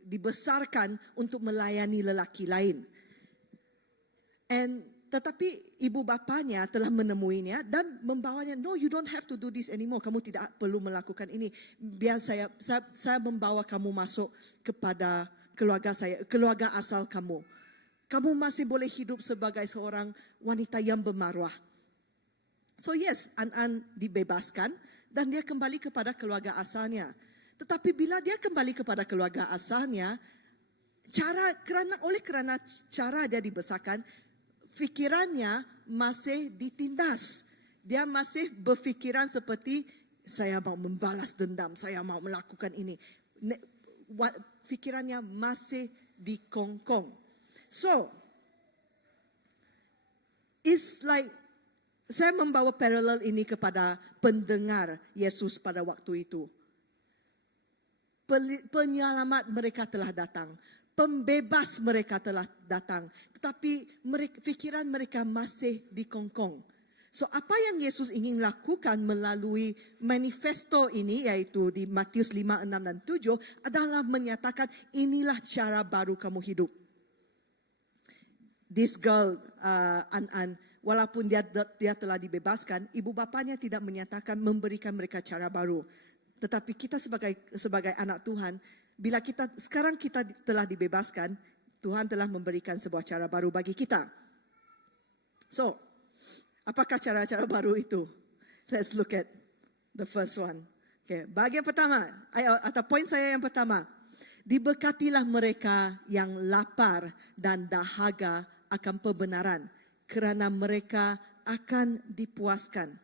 dibesarkan untuk melayani lelaki lain. Tetapi ibu bapanya telah menemuinya dan membawanya, no, you don't have to do this anymore. Kamu tidak perlu melakukan ini. Biar saya membawa kamu masuk kepada keluarga saya, keluarga asal kamu. Kamu masih boleh hidup sebagai seorang wanita yang bermaruah. So yes, An-An dibebaskan dan dia kembali kepada keluarga asalnya. Tetapi bila dia kembali kepada keluarga asalnya, kerana cara dia dibesarkan, fikirannya masih ditindas. Dia masih berfikiran seperti, saya mau membalas dendam, saya mau melakukan ini. Fikirannya masih dikongkong. So, it's like, saya membawa paralel ini kepada pendengar Yesus pada waktu itu. Penyelamat mereka telah datang. Pembebas mereka telah datang. Tetapi fikiran mereka masih dikongkong. So apa yang Yesus ingin lakukan melalui manifesto ini, yaitu di Matius 5, 6 dan 7, adalah menyatakan inilah cara baru kamu hidup. This girl, An-An, walaupun dia telah dibebaskan, ibu bapanya tidak menyatakan memberikan mereka cara baru. Tetapi kita sebagai anak Tuhan, bila sekarang kita telah dibebaskan, Tuhan telah memberikan sebuah cara baru bagi kita. So, apakah cara-cara baru itu? Let's look at the first one. Okay, bahagian pertama, atau poin saya yang pertama. Diberkatilah mereka yang lapar dan dahaga akan kebenaran, kerana mereka akan dipuaskan.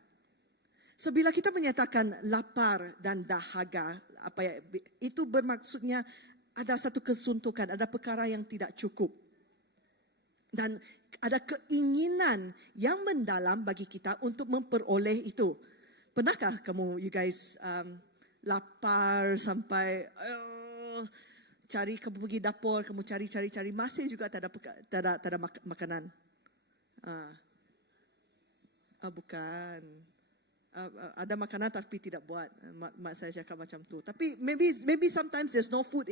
So, bila kita menyatakan lapar dan dahaga, itu bermaksudnya ada satu kesuntukan, ada perkara yang tidak cukup. Dan ada keinginan yang mendalam bagi kita untuk memperoleh itu. Pernahkah kamu, you guys, lapar sampai kamu pergi dapur, kamu cari, masih juga tak ada makanan? Bukan. Ada makanan tapi tidak buat. Mak saya cakap macam tu. Tapi maybe sometimes there's no food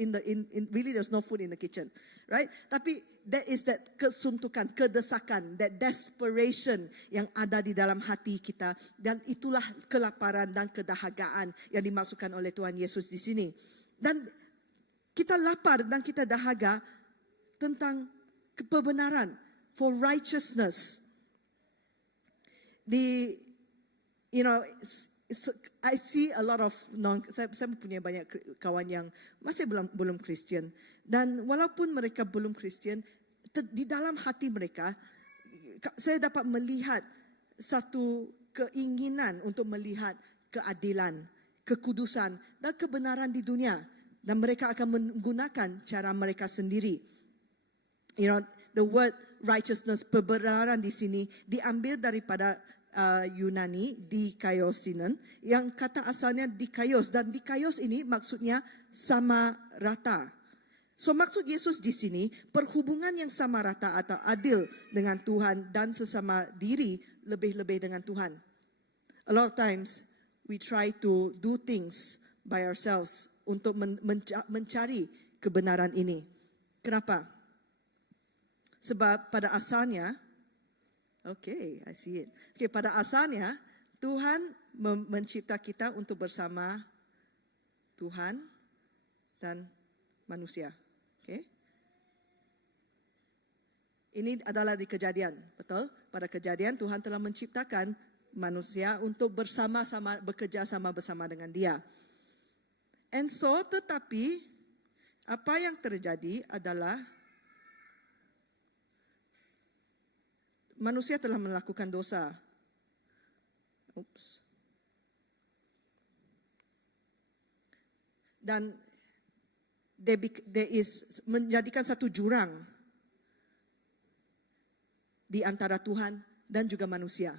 really there's no food in the kitchen, right? Tapi that is that kesuntukan, kedesakan, that desperation yang ada di dalam hati kita, dan itulah kelaparan dan kedahagaan yang dimaksudkan oleh Tuhan Yesus di sini. Dan kita lapar dan kita dahaga tentang kebenaran, for righteousness. I see a lot of saya punya banyak kawan yang masih belum Kristian, dan walaupun mereka belum Kristian, di dalam hati mereka saya dapat melihat satu keinginan untuk melihat keadilan, kekudusan dan kebenaran di dunia, dan mereka akan menggunakan cara mereka sendiri. The word righteousness, kebenaran di sini diambil daripada Yunani, dikaiosinen, yang kata asalnya dikaios, dan dikaios ini maksudnya sama rata. So maksud Yesus di sini, perhubungan yang sama rata atau adil dengan Tuhan dan sesama diri, lebih-lebih dengan Tuhan. A lot of times we try to do things by ourselves untuk mencari kebenaran ini. Kenapa? Sebab pada asalnya, okay, I see it. Okay, pada asalnya Tuhan mencipta kita untuk bersama Tuhan dan manusia. Okay. Ini adalah di Kejadian, betul? Pada Kejadian Tuhan telah menciptakan manusia untuk bersama-sama, bekerja sama bersama dengan Dia. And so, tetapi apa yang terjadi adalah manusia telah melakukan dosa. Dan menjadikan satu jurang di antara Tuhan dan juga manusia.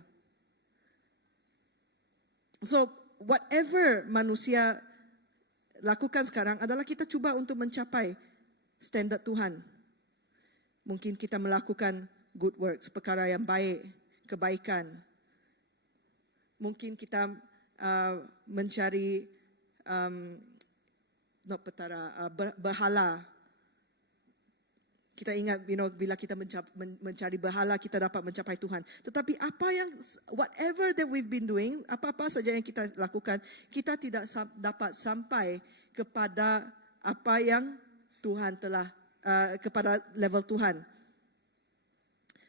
So, whatever manusia lakukan sekarang adalah kita cuba untuk mencapai standard Tuhan. Mungkin kita melakukan good works, perkara yang baik, kebaikan. Mungkin kita mencari berhala. Kita ingat, bila kita mencari berhala, kita dapat mencapai Tuhan. Tetapi whatever that we've been doing, apa-apa saja yang kita lakukan, kita tidak dapat sampai kepada apa yang Tuhan telah, kepada level Tuhan.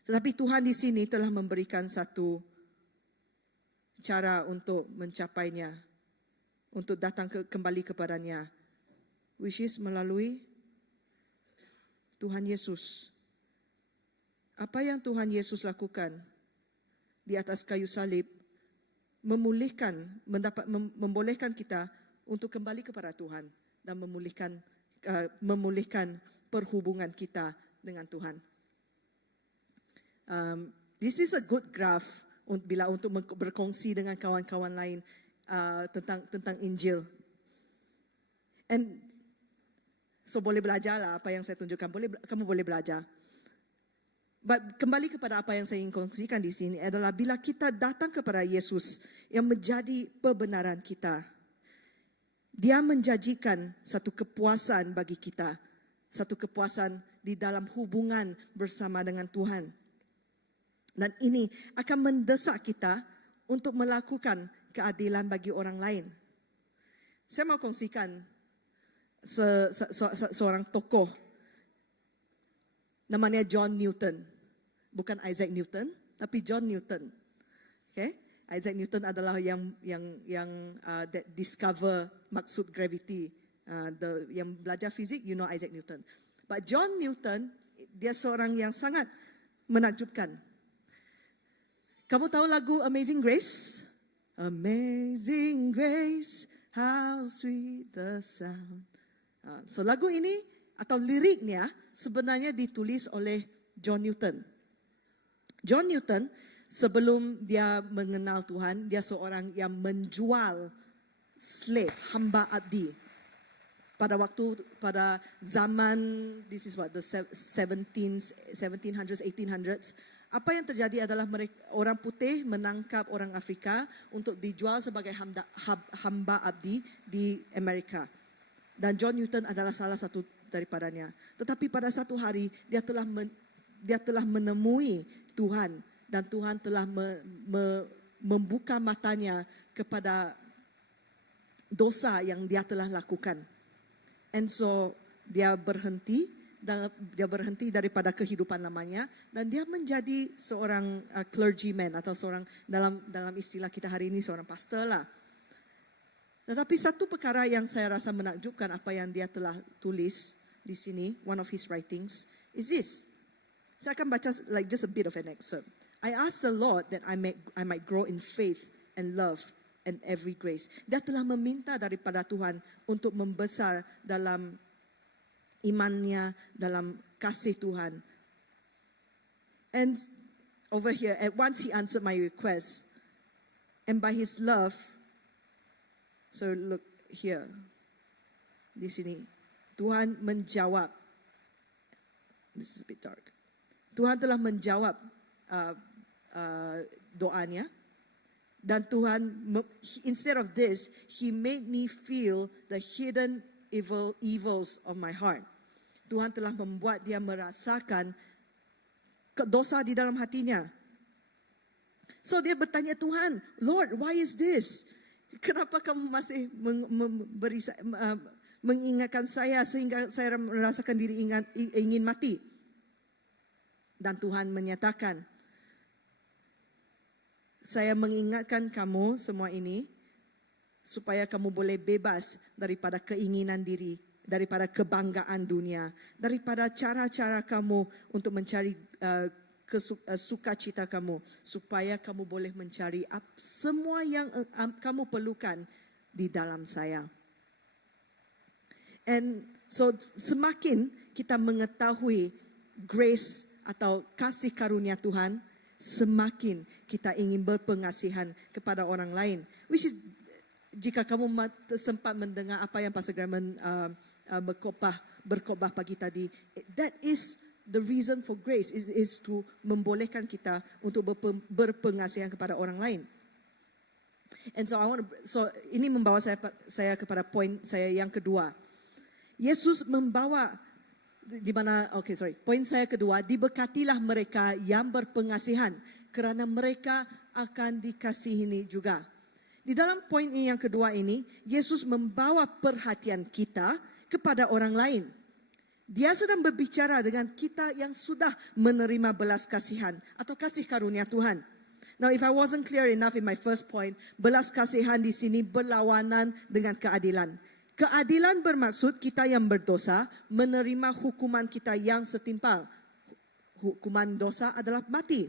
Tetapi Tuhan di sini telah memberikan satu cara untuk mencapainya, untuk datang kembali kepadanya, which is melalui Tuhan Yesus. Apa yang Tuhan Yesus lakukan di atas kayu salib membolehkan kita untuk kembali kepada Tuhan dan memulihkan perhubungan kita dengan Tuhan. This is a good graph bila untuk berkongsi dengan kawan-kawan lain tentang Injil. And so boleh belajarlah apa yang saya tunjukkan. Kamu boleh belajar. But kembali kepada apa yang saya ingin kongsikan di sini adalah bila kita datang kepada Yesus yang menjadi pembenaran kita, Dia menjanjikan satu kepuasan bagi kita, satu kepuasan di dalam hubungan bersama dengan Tuhan. Dan ini akan mendesak kita untuk melakukan keadilan bagi orang lain. Saya mau kongsikan seorang tokoh namanya John Newton. Bukan Isaac Newton, tapi John Newton. Okay? Isaac Newton adalah yang discover maksud gravity. Yang belajar fizik, you know Isaac Newton. But John Newton, dia seorang yang sangat menakjubkan. Kamu tahu lagu Amazing Grace? Amazing Grace, how sweet the sound. So lagu ini atau liriknya sebenarnya ditulis oleh John Newton. John Newton sebelum dia mengenal Tuhan, dia seorang yang menjual slave, hamba abdi. Pada zaman, this is what, the 1700s, 1800s, apa yang terjadi adalah orang putih menangkap orang Afrika untuk dijual sebagai hamba abdi di Amerika. Dan John Newton adalah salah satu daripadanya. Tetapi pada satu hari, dia telah menemui Tuhan dan Tuhan telah membuka matanya kepada dosa yang dia telah lakukan. And so dia berhenti daripada kehidupan lamanya dan dia menjadi seorang clergyman atau seorang dalam istilah kita hari ini seorang pastor lah. Tetapi satu perkara yang saya rasa menakjubkan apa yang dia telah tulis di sini, one of his writings, is this. Saya akan baca like just a bit of an excerpt. I ask the Lord that I might grow in faith and love and every grace. Dia telah meminta daripada Tuhan untuk membesar dalam imannya, dalam kasih Tuhan. And over here, at once he answered my request. And by his love, so look here, di sini, Tuhan menjawab. This is a bit dark. Tuhan telah menjawab doanya. Dan Tuhan, instead of this, He made me feel the hidden evils of my heart. Tuhan telah membuat dia merasakan dosa di dalam hatinya. So dia bertanya, Tuhan, Lord, why is this? Kenapa kamu masih mengingatkan saya sehingga saya merasakan diri ingin mati? Dan Tuhan menyatakan, saya mengingatkan kamu semua ini supaya kamu boleh bebas daripada keinginan diri, daripada kebanggaan dunia, daripada cara-cara kamu untuk mencari sukacita kamu, supaya kamu boleh mencari semua yang kamu perlukan di dalam saya. And so semakin kita mengetahui grace atau kasih karunia Tuhan, semakin kita ingin berpengasihan kepada orang lain. Which is, jika kamu sempat mendengar apa yang Pastor Graham berkhotbah pagi tadi, that is the reason for grace, is to membolehkan kita untuk berpengasihan kepada orang lain. And so ini membawa saya kepada poin saya yang kedua. Yesus membawa poin saya kedua, diberkatilah mereka yang berpengasihan kerana mereka akan dikasihi juga. Di dalam poin ini yang kedua ini, Yesus membawa perhatian kita kepada orang lain. Dia sedang berbicara dengan kita yang sudah menerima belas kasihan atau kasih karunia Tuhan. Now, if I wasn't clear enough in my first point, belas kasihan di sini berlawanan dengan keadilan. Keadilan bermaksud kita yang berdosa menerima hukuman kita yang setimpal. Hukuman dosa adalah mati.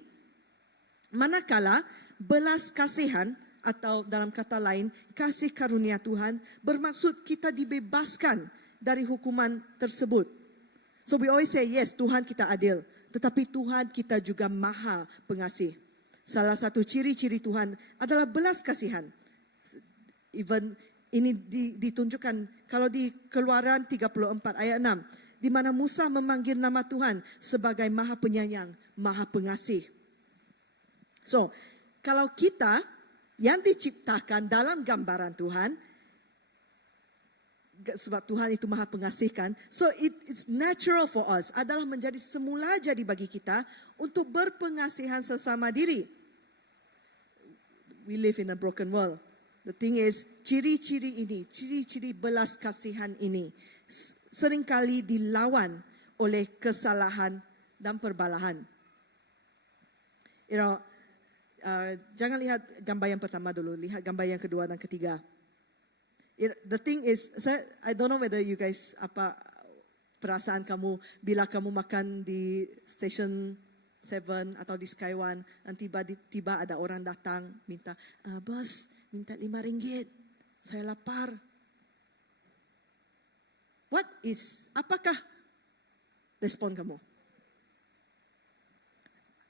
Manakala belas kasihan atau dalam kata lain, kasih karunia Tuhan bermaksud kita dibebaskan dari hukuman tersebut. So we always say, yes, Tuhan kita adil. Tetapi Tuhan kita juga maha pengasih. Salah satu ciri-ciri Tuhan adalah belas kasihan. Even ini ditunjukkan kalau di Keluaran 34 ayat 6. Di mana Musa memanggil nama Tuhan sebagai maha penyayang, maha pengasih. So, kalau kita yang diciptakan dalam gambaran Tuhan, sebab Tuhan itu maha pengasih kan. So it's natural for us, adalah menjadi semula jadi bagi kita untuk berpengasihan sesama diri. We live in a broken world. The thing is, ciri-ciri ini, ciri-ciri belas kasihan ini seringkali dilawan oleh kesalahan dan perbalahan. Jangan lihat gambar yang pertama dulu, lihat gambar yang kedua dan ketiga. The thing is, I don't know whether you guys, apa perasaan kamu bila kamu makan di Station 7 atau di Sky One, dan tiba-tiba ada orang datang minta, bos, minta RM5, saya lapar. Apakah respon kamu?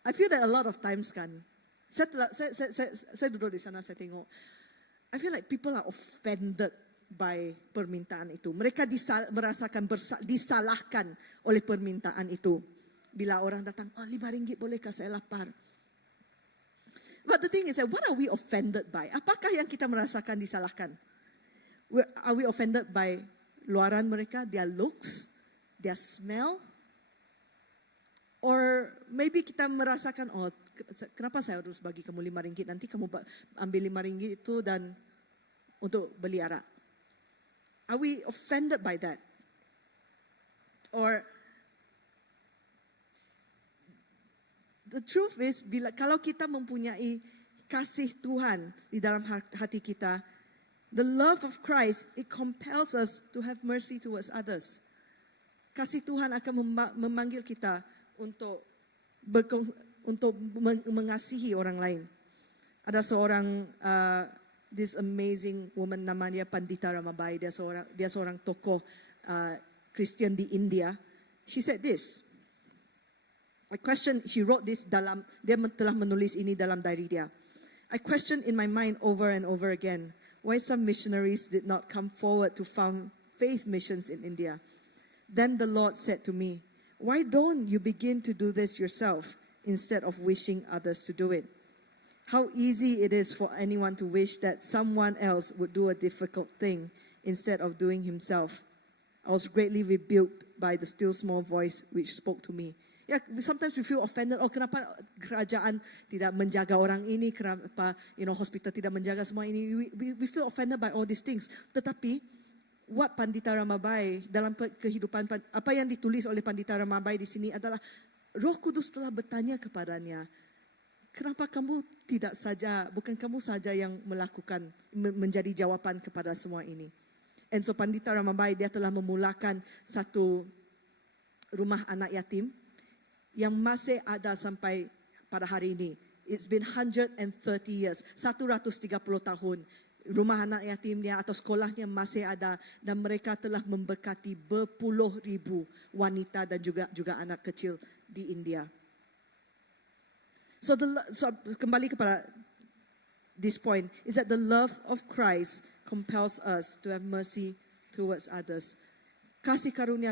I feel that a lot of times kan, saya duduk di sana, saya tengok, I feel like people are offended by permintaan itu. Mereka merasakan disalahkan oleh permintaan itu. Bila orang datang, RM5 bolehkah saya lapar? But the thing is, what are we offended by? Apakah yang kita merasakan disalahkan? Are we offended by luaran mereka, their looks, their smell? Or maybe kita merasakan, kenapa saya harus bagi kamu RM5? Nanti kamu ambil RM5 itu dan untuk beli arak. Are we offended by that? Or the truth is, kalau kita mempunyai kasih Tuhan di dalam hati kita, the love of Christ, it compels us to have mercy towards others. Kasih Tuhan akan memanggil kita untuk mengasihi orang lain. Ada seorang this amazing woman namanya Pandita Ramabai. Dia seorang tokoh Kristian di India. She said this. She wrote this dia telah menulis ini dalam diary dia. I questioned in my mind over and over again why some missionaries did not come forward to found faith missions in India. Then the Lord said to me, why don't you begin to do this yourself instead of wishing others to do it? How easy it is for anyone to wish that someone else would do a difficult thing instead of doing himself. I was greatly rebuked by the still small voice which spoke to me. Yeah, sometimes we feel offended. Kenapa kerajaan tidak menjaga orang ini? Kenapa hospital tidak menjaga semua ini? We feel offended by all these things. Tetapi what Pandita Ramabai dalam kehidupan, apa yang ditulis oleh Pandita Ramabai di sini adalah Roh Kudus telah bertanya kepadanya, kenapa kamu tidak saja, bukan kamu saja yang melakukan, menjadi jawapan kepada semua ini. And so Pandita Ramabai, dia telah memulakan satu rumah anak yatim yang masih ada sampai pada hari ini. It's been 130 years, 130 tahun. Rumah anak yatimnya atau sekolahnya masih ada, dan mereka telah memberkati berpuluh ribu wanita dan juga anak kecil di India. So kembali kepada this point, is that the love of Christ compels us to have mercy towards others. Kasih karunia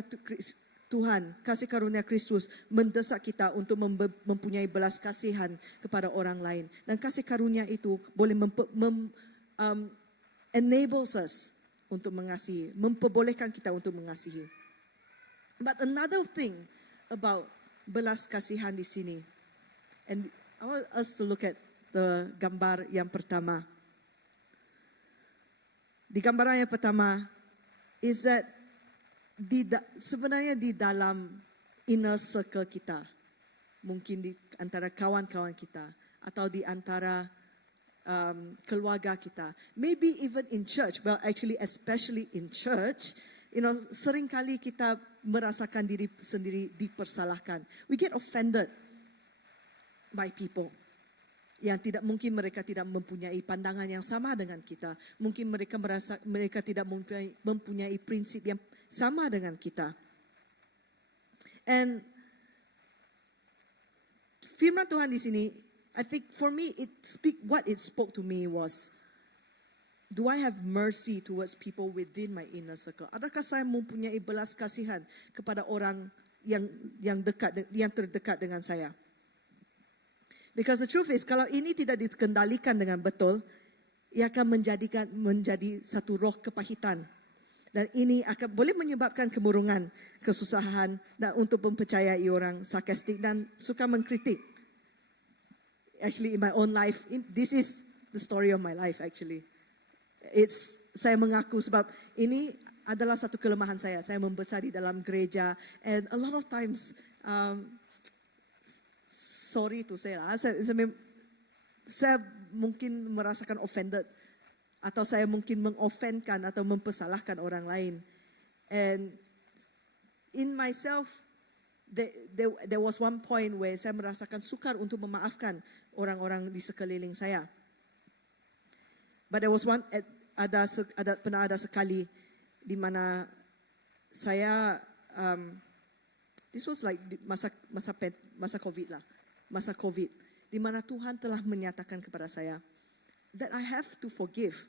Tuhan, kasih karunia Kristus mendesak kita untuk mempunyai belas kasihan kepada orang lain. Dan kasih karunia itu boleh enables us untuk mengasihi, memperbolehkan kita untuk mengasihi. But another thing about belas kasihan di sini, and I want us to look at the gambar yang pertama. Di gambaran yang pertama is that sebenarnya di dalam inner circle kita, mungkin di antara kawan-kawan kita, atau di antara keluarga kita, maybe even in church, well actually especially in church, seringkali kita merasakan diri sendiri dipersalahkan. We get offended by people yang mungkin mereka tidak mempunyai pandangan yang sama dengan kita. Mungkin mereka merasa mereka tidak mempunyai prinsip yang sama dengan kita. And firman Tuhan di sini, I think for me what it spoke to me was, do I have mercy towards people within my inner circle? Adakah saya mempunyai belas kasihan kepada orang yang terdekat dengan saya? Because the truth is, kalau ini tidak dikendalikan dengan betul, ia akan menjadi satu roh kepahitan. Dan ini boleh menyebabkan kemurungan, kesusahan, dan untuk mempercayai orang sarkastik dan suka mengkritik. Actually, in my own life, this is the story of my life actually. Saya mengaku sebab ini adalah satu kelemahan saya. Saya membesar di dalam gereja, and a lot of times, sorry to say lah, saya mungkin merasakan offended, atau saya mungkin mengoffendkan atau mempersalahkan orang lain. And in myself, there was one point where saya merasakan sukar untuk memaafkan orang-orang di sekeliling saya. But there was pernah ada sekali di mana saya, this was like masa COVID lah, masa COVID, di mana Tuhan telah menyatakan kepada saya that I have to forgive,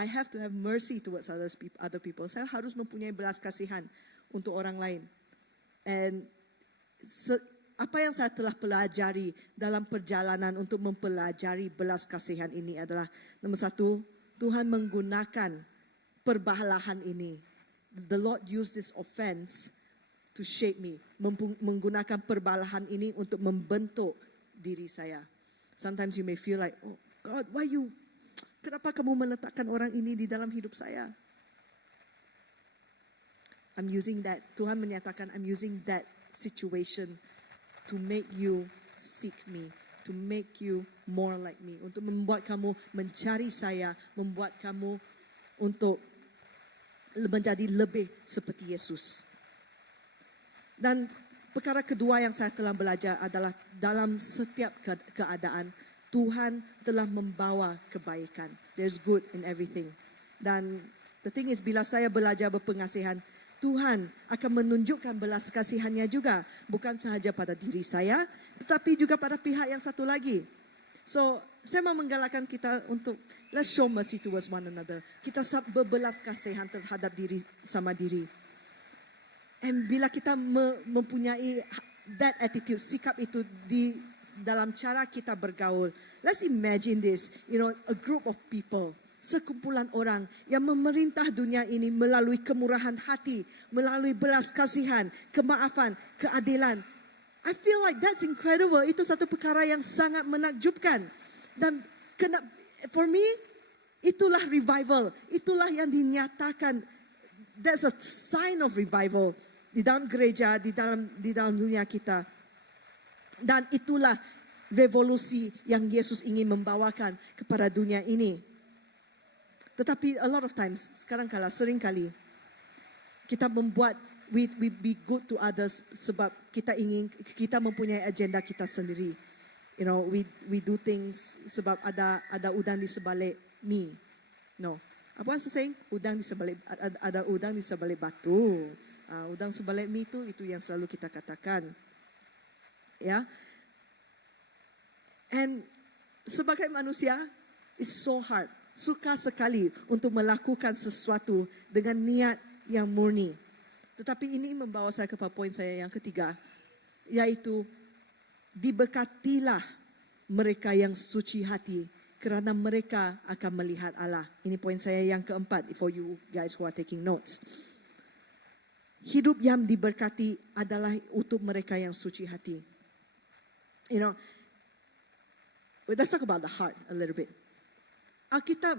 I have to have mercy towards other people. Saya harus mempunyai belas kasihan untuk orang lain. And apa yang saya telah pelajari dalam perjalanan untuk mempelajari belas kasihan ini adalah, nomor satu, Tuhan menggunakan perbalahan ini. The Lord used this offense to shape me. Menggunakan perbalahan ini untuk membentuk diri saya. Sometimes you may feel like, oh God, kenapa kamu meletakkan orang ini di dalam hidup saya? I'm using that, Tuhan menyatakan, I'm using that situation to make you seek me, to make you more like me, untuk membuat kamu mencari saya, membuat kamu untuk menjadi lebih seperti Yesus. Dan perkara kedua yang saya telah belajar adalah dalam setiap keadaan, Tuhan telah membawa kebaikan. There's good in everything. Dan the thing is, bila saya belajar berpengasihan, Tuhan akan menunjukkan belas kasihannya juga. Bukan sahaja pada diri saya, tetapi juga pada pihak yang satu lagi. So, saya mau menggalakkan kita untuk, let's show mercy towards one another. Kita berbelas kasihan terhadap diri sama diri. And bila kita mempunyai that attitude, sikap itu di dalam cara kita bergaul. Let's imagine this, a group of people, sekumpulan orang yang memerintah dunia ini melalui kemurahan hati, melalui belas kasihan, kemaafan, keadilan. I feel like that's incredible. Itu satu perkara yang sangat menakjubkan. Dan for me, itulah revival. Itulah yang dinyatakan. That's a sign of revival di dalam gereja, di dalam dunia kita. Dan itulah revolusi yang Yesus ingin membawakan kepada dunia ini. Tetapi a lot of times, seringkali kita membuat we be good to others sebab kita mempunyai agenda kita sendiri. We do things sebab ada udang di sebalik mi. No. Apa saya saying? Ada udang di sebalik batu. Udang sebalik mi itu yang selalu kita katakan. Ya. And sebagai manusia, it's so hard. Suka sekali untuk melakukan sesuatu dengan niat yang murni. Tetapi ini membawa saya kepada poin saya yang ketiga, yaitu diberkatilah mereka yang suci hati, kerana mereka akan melihat Allah. Ini poin saya yang keempat, for you guys who are taking notes. Hidup yang diberkati adalah untuk mereka yang suci hati. Let's talk about the heart a little bit. Alkitab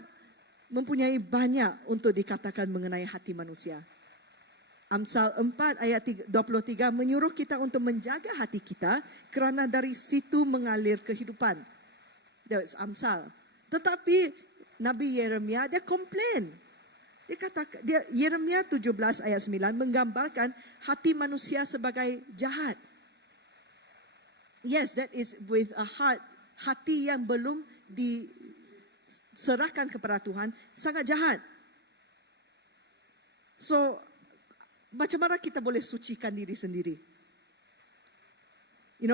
mempunyai banyak untuk dikatakan mengenai hati manusia. Amsal 4 ayat 23 menyuruh kita untuk menjaga hati kita kerana dari situ mengalir kehidupan. That's Amsal. Tetapi Nabi Yeremia dia komplain. Dia kata Yeremia 17 ayat 9 menggambarkan hati manusia sebagai jahat. Yes, that is with a heart, hati yang belum diserahkan kepada Tuhan sangat jahat. So macam mana kita boleh sucikan diri sendiri?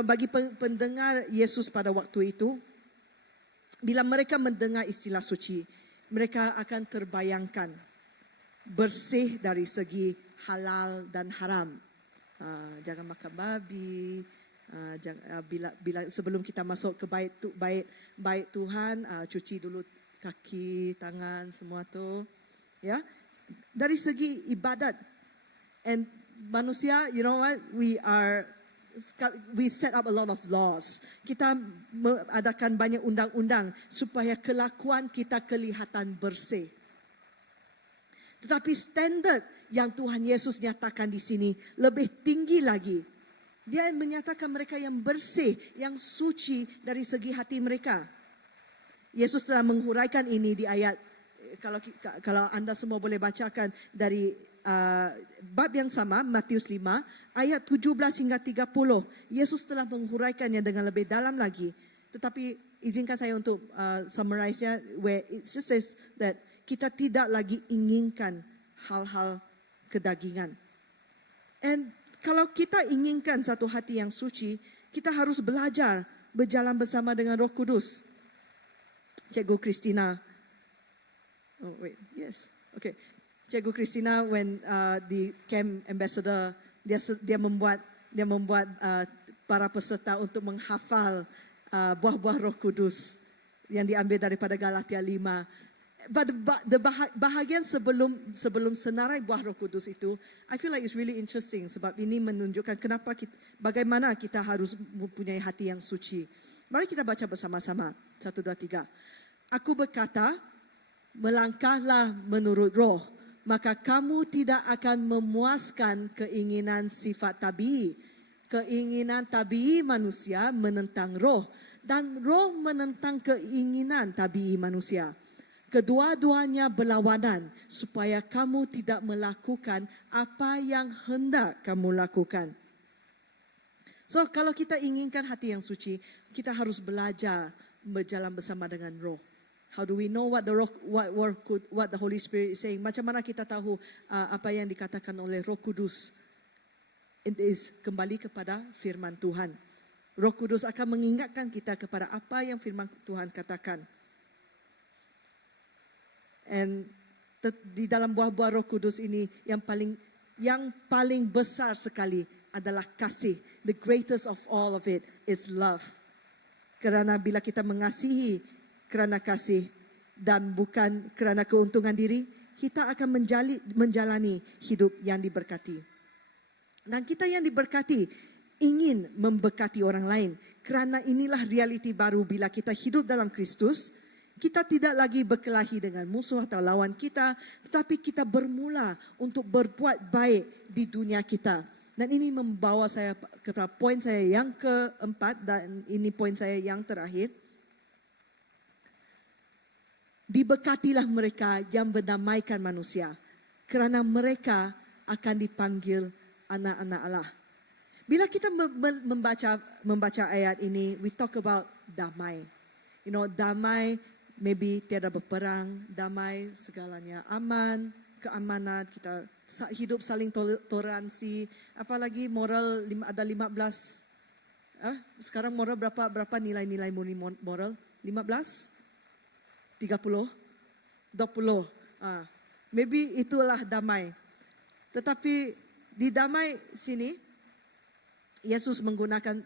Bagi pendengar Yesus pada waktu itu, bila mereka mendengar istilah suci, mereka akan terbayangkan bersih dari segi halal dan haram. Jangan makan babi. Bila sebelum kita masuk ke bait Tuhan, cuci dulu kaki, tangan, semua tu. Ya, dari segi ibadat. And manusia, you know what? We set up a lot of laws. Kita adakan banyak undang-undang supaya kelakuan kita kelihatan bersih. Tetapi standard yang Tuhan Yesus nyatakan di sini lebih tinggi lagi. Dia menyatakan mereka yang bersih, yang suci dari segi hati mereka. Yesus telah menghuraikan ini di ayat, kalau anda semua boleh bacakan dari bab yang sama, Matius 5, ayat 17 hingga 30. Yesus telah menghuraikannya dengan lebih dalam lagi. Tetapi izinkan saya untuk summarize-nya, where it just says that kita tidak lagi inginkan hal-hal kedagingan. And kalau kita inginkan satu hati yang suci, kita harus belajar berjalan bersama dengan Roh Kudus. Cikgu Christina. Oh wait, yes. Okay. Cikgu Christina, when the camp ambassador, dia membuat para peserta untuk menghafal buah-buah Roh Kudus yang diambil daripada Galatia 5. But the bahagian sebelum senarai buah Roh Kudus itu, I feel like it's really interesting sebab ini menunjukkan bagaimana kita harus mempunyai hati yang suci. Mari kita baca bersama-sama. 1, 2, 3. Aku berkata, melangkahlah menurut roh, maka kamu tidak akan memuaskan keinginan sifat tabii. Keinginan tabii manusia menentang roh, dan roh menentang keinginan tabii manusia. Kedua-duanya berlawanan supaya kamu tidak melakukan apa yang hendak kamu lakukan. So, kalau kita inginkan hati yang suci, kita harus belajar berjalan bersama dengan roh. How do we know what the Holy Spirit is saying? Macam mana kita tahu apa yang dikatakan oleh Roh Kudus? It is kembali kepada firman Tuhan. Roh Kudus akan mengingatkan kita kepada apa yang firman Tuhan katakan. And di dalam buah-buah Roh Kudus ini yang paling besar sekali adalah kasih. The greatest of all of it is love. Kerana bila kita mengasihi kerana kasih dan bukan kerana keuntungan diri, kita akan menjalani hidup yang diberkati. Dan kita yang diberkati ingin memberkati orang lain. Kerana inilah realiti baru bila kita hidup dalam Kristus. Kita tidak lagi berkelahi dengan musuh atau lawan kita, tetapi kita bermula untuk berbuat baik di dunia kita. Dan ini membawa saya kepada poin saya yang keempat, dan ini poin saya yang terakhir. Diberkatilah mereka yang berdamaikan manusia, kerana mereka akan dipanggil anak-anak Allah. Bila kita membaca ayat ini, we talk about damai. Damai, maybe tiada berperang, damai segalanya aman, keamanan, kita hidup saling toleransi, apalagi moral ada 15. Sekarang moral berapa nilai-nilai moral? 15? 30, 20. Maybe itulah damai. Tetapi di damai sini, Yesus menggunakan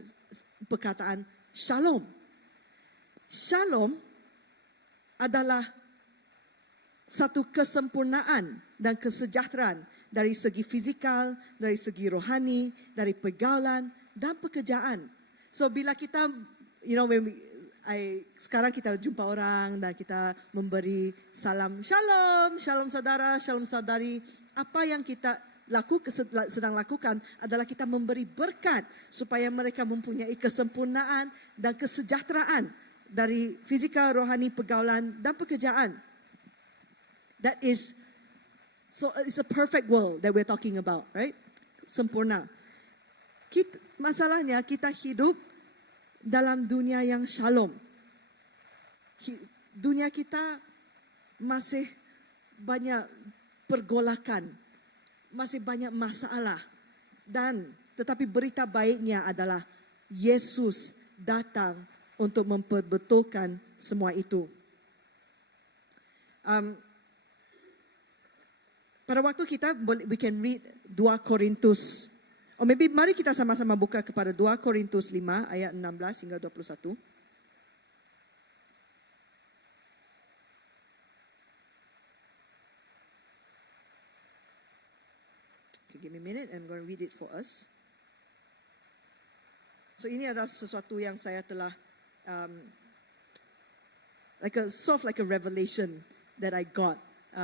perkataan shalom. Shalom adalah satu kesempurnaan dan kesejahteraan dari segi fizikal, dari segi rohani, dari pergaulan dan pekerjaan. So bila kita, sekarang kita jumpa orang dan kita memberi salam, shalom, shalom saudara, shalom saudari. Apa yang kita sedang lakukan adalah kita memberi berkat supaya mereka mempunyai kesempurnaan dan kesejahteraan dari fizikal, rohani, pergaulan dan pekerjaan. That is, so it's a perfect world that we're talking about, right? Sempurna. Masalahnya kita hidup dalam dunia yang shalom. Dunia kita masih banyak pergolakan, masih banyak masalah. Dan tetapi berita baiknya adalah Yesus datang untuk memperbetulkan semua itu. Pada waktu kita, we can read 2 Korintus. Or maybe mari kita sama-sama buka kepada 2 Korintus 5 ayat 16 hingga 21. Okay, give me a minute, I'm going to read it for us. So ini adalah sesuatu yang saya telah sort of like a revelation that I got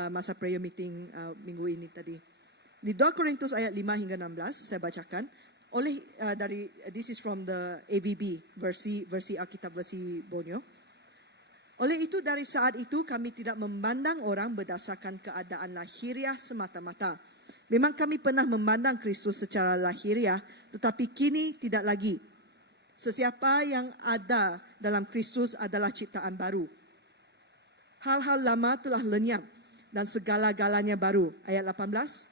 masa prayer meeting minggu ini tadi. Di 2 Korintus ayat 5 hingga 16 saya bacakan this is from the AVB versi Alkitab versi Borneo. Oleh itu dari saat itu kami tidak memandang orang berdasarkan keadaan lahiriah semata-mata. Memang kami pernah memandang Kristus secara lahiriah, tetapi kini tidak lagi. Sesiapa yang ada dalam Kristus adalah ciptaan baru. Hal-hal lama telah lenyap dan segala-galanya baru. Ayat 18.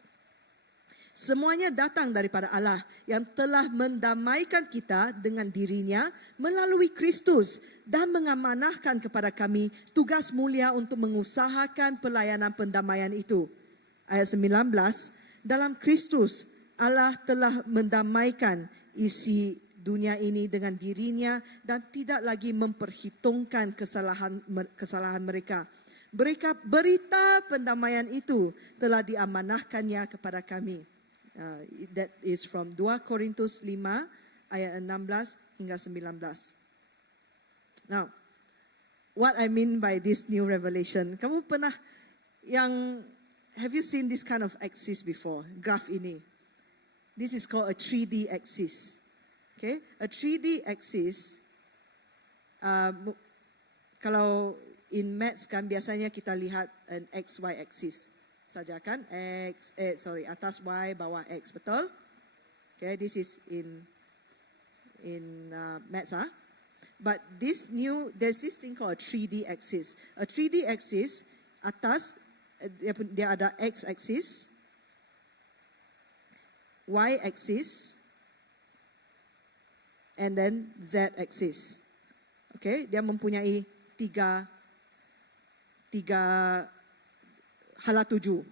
Semuanya datang daripada Allah yang telah mendamaikan kita dengan dirinya melalui Kristus dan mengamanahkan kepada kami tugas mulia untuk mengusahakan pelayanan pendamaian itu. Ayat 19. Dalam Kristus Allah telah mendamaikan isi dunia ini dengan dirinya dan tidak lagi memperhitungkan kesalahan mereka. Berita pendamaian itu telah diamanahkannya kepada kami. That is from 2 Korintus 5 ayat 16 hingga 19. Now, what I mean by this new revelation, kamu pernah have you seen this kind of axis before? Graph ini. This is called a 3D axis. Okay, a 3D axis, kalau in maths kan biasanya kita lihat an XY axis saja kan, atas Y, bawah X, betul? Okay, this is in maths, But there's this thing called a 3D axis. A 3D axis, atas dia ada X axis, Y axis, and then Z axis. Okay, dia mempunyai tiga hala tuju.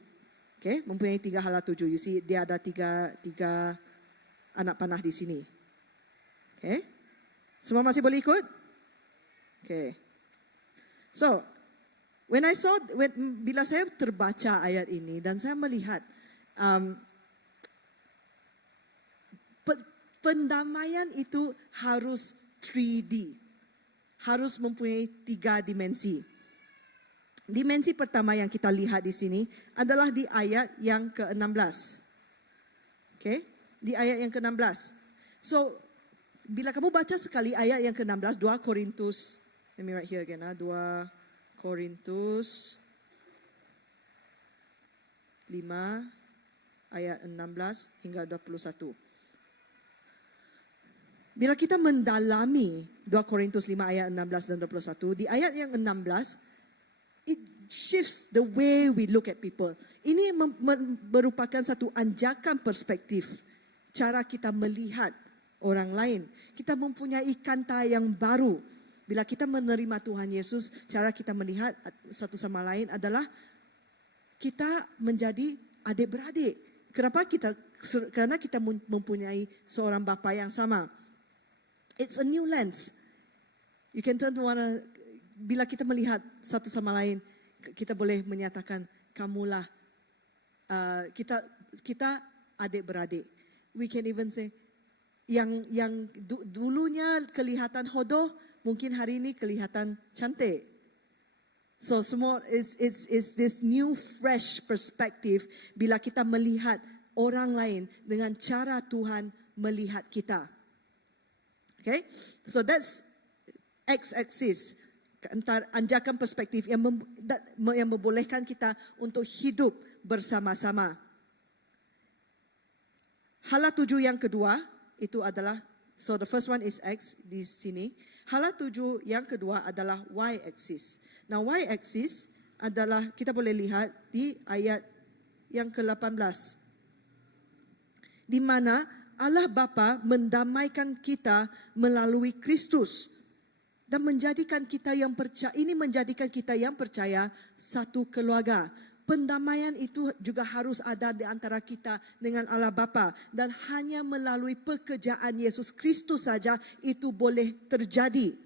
Okay, mempunyai tiga hala tuju. You see, dia ada tiga anak panah di sini. Okay, semua masih boleh ikut? Okay. So, bila saya terbaca ayat ini dan saya melihat pendamaian itu harus 3D. Harus mempunyai 3 dimensi. Dimensi pertama yang kita lihat di sini adalah di ayat yang ke-16. Okay? Di ayat yang ke-16. So, bila kamu baca sekali ayat yang ke-16, 2 Korintus, let me write here again, 2 Korintus 5 ayat 16 hingga 21. Bila kita mendalami 2 Korintus 5 ayat 16 dan 21, di ayat yang 16, it shifts the way we look at people. Ini merupakan satu anjakan perspektif, cara kita melihat orang lain. Kita mempunyai kanta yang baru. Bila kita menerima Tuhan Yesus, cara kita melihat satu sama lain adalah kita menjadi adik-beradik. Kenapa karena kita mempunyai seorang bapa yang sama. It's a new lens. You can turn to bila kita melihat satu sama lain, kita boleh menyatakan kamulah kita adik-beradik. We can even say yang dulunya kelihatan hodoh, mungkin hari ini kelihatan cantik. So semua is this new fresh perspective bila kita melihat orang lain dengan cara Tuhan melihat kita. Okay, so that's x-axis, anjakan perspektif yang membolehkan kita untuk hidup bersama-sama. Hala tuju yang kedua itu adalah, so the first one is X di sini. Hala tuju yang kedua adalah Y-axis. Now Y-axis adalah, kita boleh lihat di ayat yang ke-18. Di mana Allah Bapa mendamaikan kita melalui Kristus. Dan menjadikan kita yang percaya, ini menjadikan kita yang percaya satu keluarga. Pendamaian itu juga harus ada di antara kita dengan Allah Bapa, dan hanya melalui pekerjaan Yesus Kristus saja itu boleh terjadi.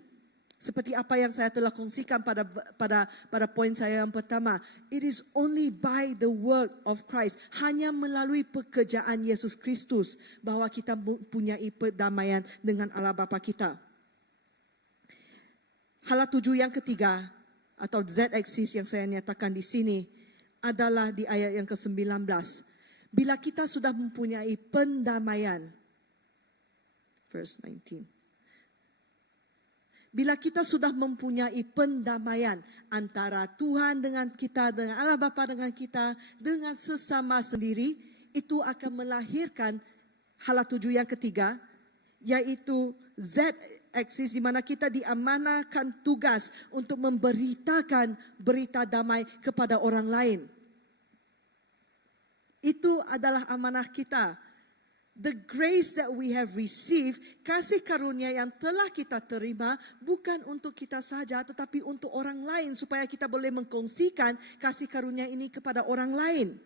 Seperti apa yang saya telah kongsikan pada poin saya yang pertama, it is only by the work of Christ, hanya melalui pekerjaan Yesus Kristus bahwa kita mempunyai perdamaian dengan Allah Bapa kita. Hala tuju yang ketiga atau Z-axis yang saya nyatakan di sini adalah di ayat yang ke-19. Bila kita sudah mempunyai pendamaian, verse 19. Bila kita sudah mempunyai pendamaian antara Tuhan dengan kita, dengan Allah Bapa dengan kita, dengan sesama sendiri, itu akan melahirkan hala tuju yang ketiga, yaitu Z-axis, di mana kita diamanahkan tugas untuk memberitakan berita damai kepada orang lain. Itu adalah amanah kita. The grace that we have received, kasih karunia yang telah kita terima, bukan untuk kita saja, tetapi untuk orang lain, supaya kita boleh mengkongsikan kasih karunia ini kepada orang lain.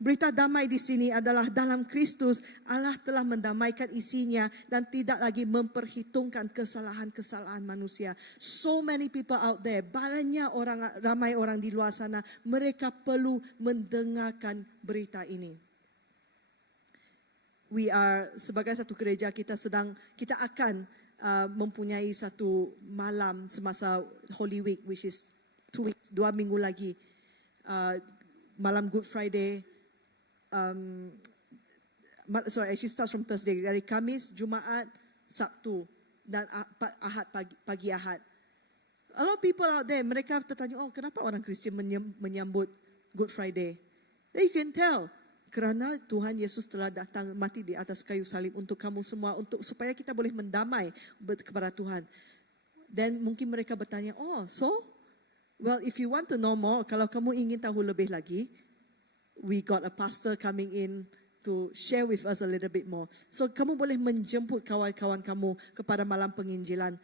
Berita damai di sini adalah dalam Kristus, Allah telah mendamaikan isinya dan tidak lagi memperhitungkan kesalahan-kesalahan manusia. So many people out there, ramai orang di luar sana, mereka perlu mendengarkan berita ini. Sebagai satu gereja, kita akan mempunyai satu malam semasa Holy Week, which is 2 weeks, 2 minggu lagi. Malam Good Friday, actually starts from Thursday, dari Kamis, Jumaat, Sabtu dan Ahad, pagi Ahad. A lot of people out there, mereka tertanya, kenapa orang Kristian menyambut Good Friday? Then you can tell, kerana Tuhan Yesus telah datang mati di atas kayu salib untuk kamu semua, supaya kita boleh mendamai kepada Tuhan. Dan mungkin mereka bertanya, well, if you want to know more, kalau kamu ingin tahu lebih lagi, we got a pastor coming in to share with us a little bit more. So kamu boleh menjemput kawan-kawan kamu kepada malam penginjilan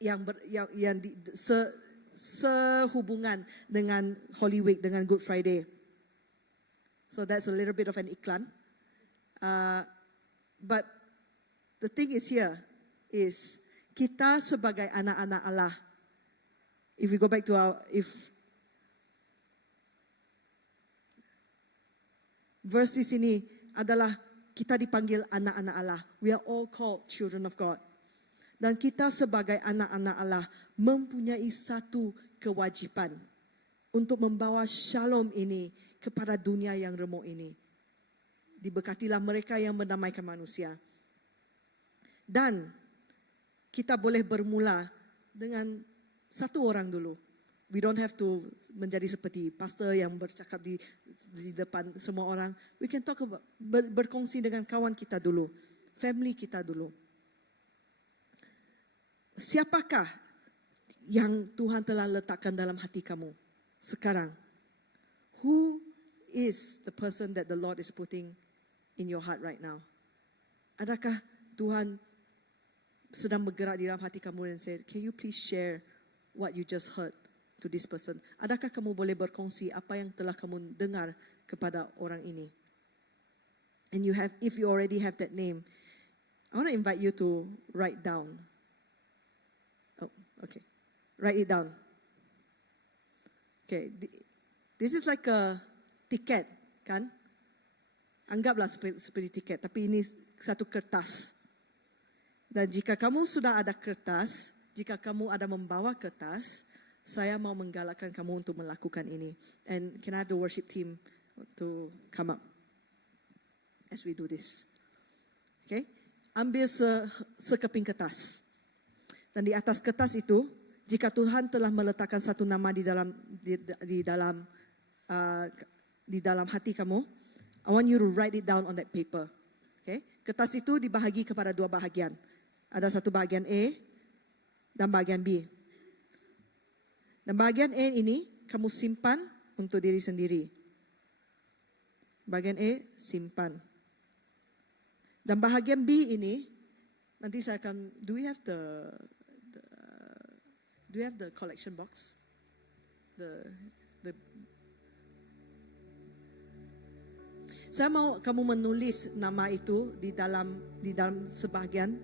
yang sehubungan dengan Holy Week, dengan Good Friday. So that's a little bit of an iklan. But the thing is here is kita sebagai anak-anak Allah. If we go back to verse di sini adalah kita dipanggil anak-anak Allah. We are all called children of God. Dan kita sebagai anak-anak Allah mempunyai satu kewajiban untuk membawa shalom ini kepada dunia yang remuk ini. Diberkatilah mereka yang mendamaikan manusia. Dan kita boleh bermula dengan satu orang dulu. We don't have to menjadi seperti pastor yang bercakap di depan semua orang. We can talk about, berkongsi dengan kawan kita dulu, family kita dulu. Siapakah yang Tuhan telah letakkan dalam hati kamu sekarang? Who is the person that the Lord is putting in your heart right now? Adakah Tuhan sedang bergerak di dalam hati kamu dan say, can you please share what you just heard to this person? Adakah kamu boleh berkongsi apa yang telah kamu dengar kepada orang ini? And if you already have that name, I want to invite you to write down. Oh, okay. Write it down. Okay. This is like a tiket, kan? Anggaplah seperti tiket, tapi ini satu kertas. Dan jika kamu sudah ada kertas, jika kamu ada membawa kertas, saya mau menggalakkan kamu untuk melakukan ini. And can I have the worship team to come up as we do this. Okay, ambil sekeping kertas. Dan di atas kertas itu, jika Tuhan telah meletakkan satu nama di dalam hati kamu, I want you to write it down on that paper. Okay, kertas itu dibahagi kepada dua bahagian. Ada satu bahagian A dan bahagian B. Dan bahagian A ini kamu simpan untuk diri sendiri. Bahagian A simpan. Dan bahagian B ini nanti saya akan. Do we have the collection box? Saya mau kamu menulis nama itu di dalam sebahagian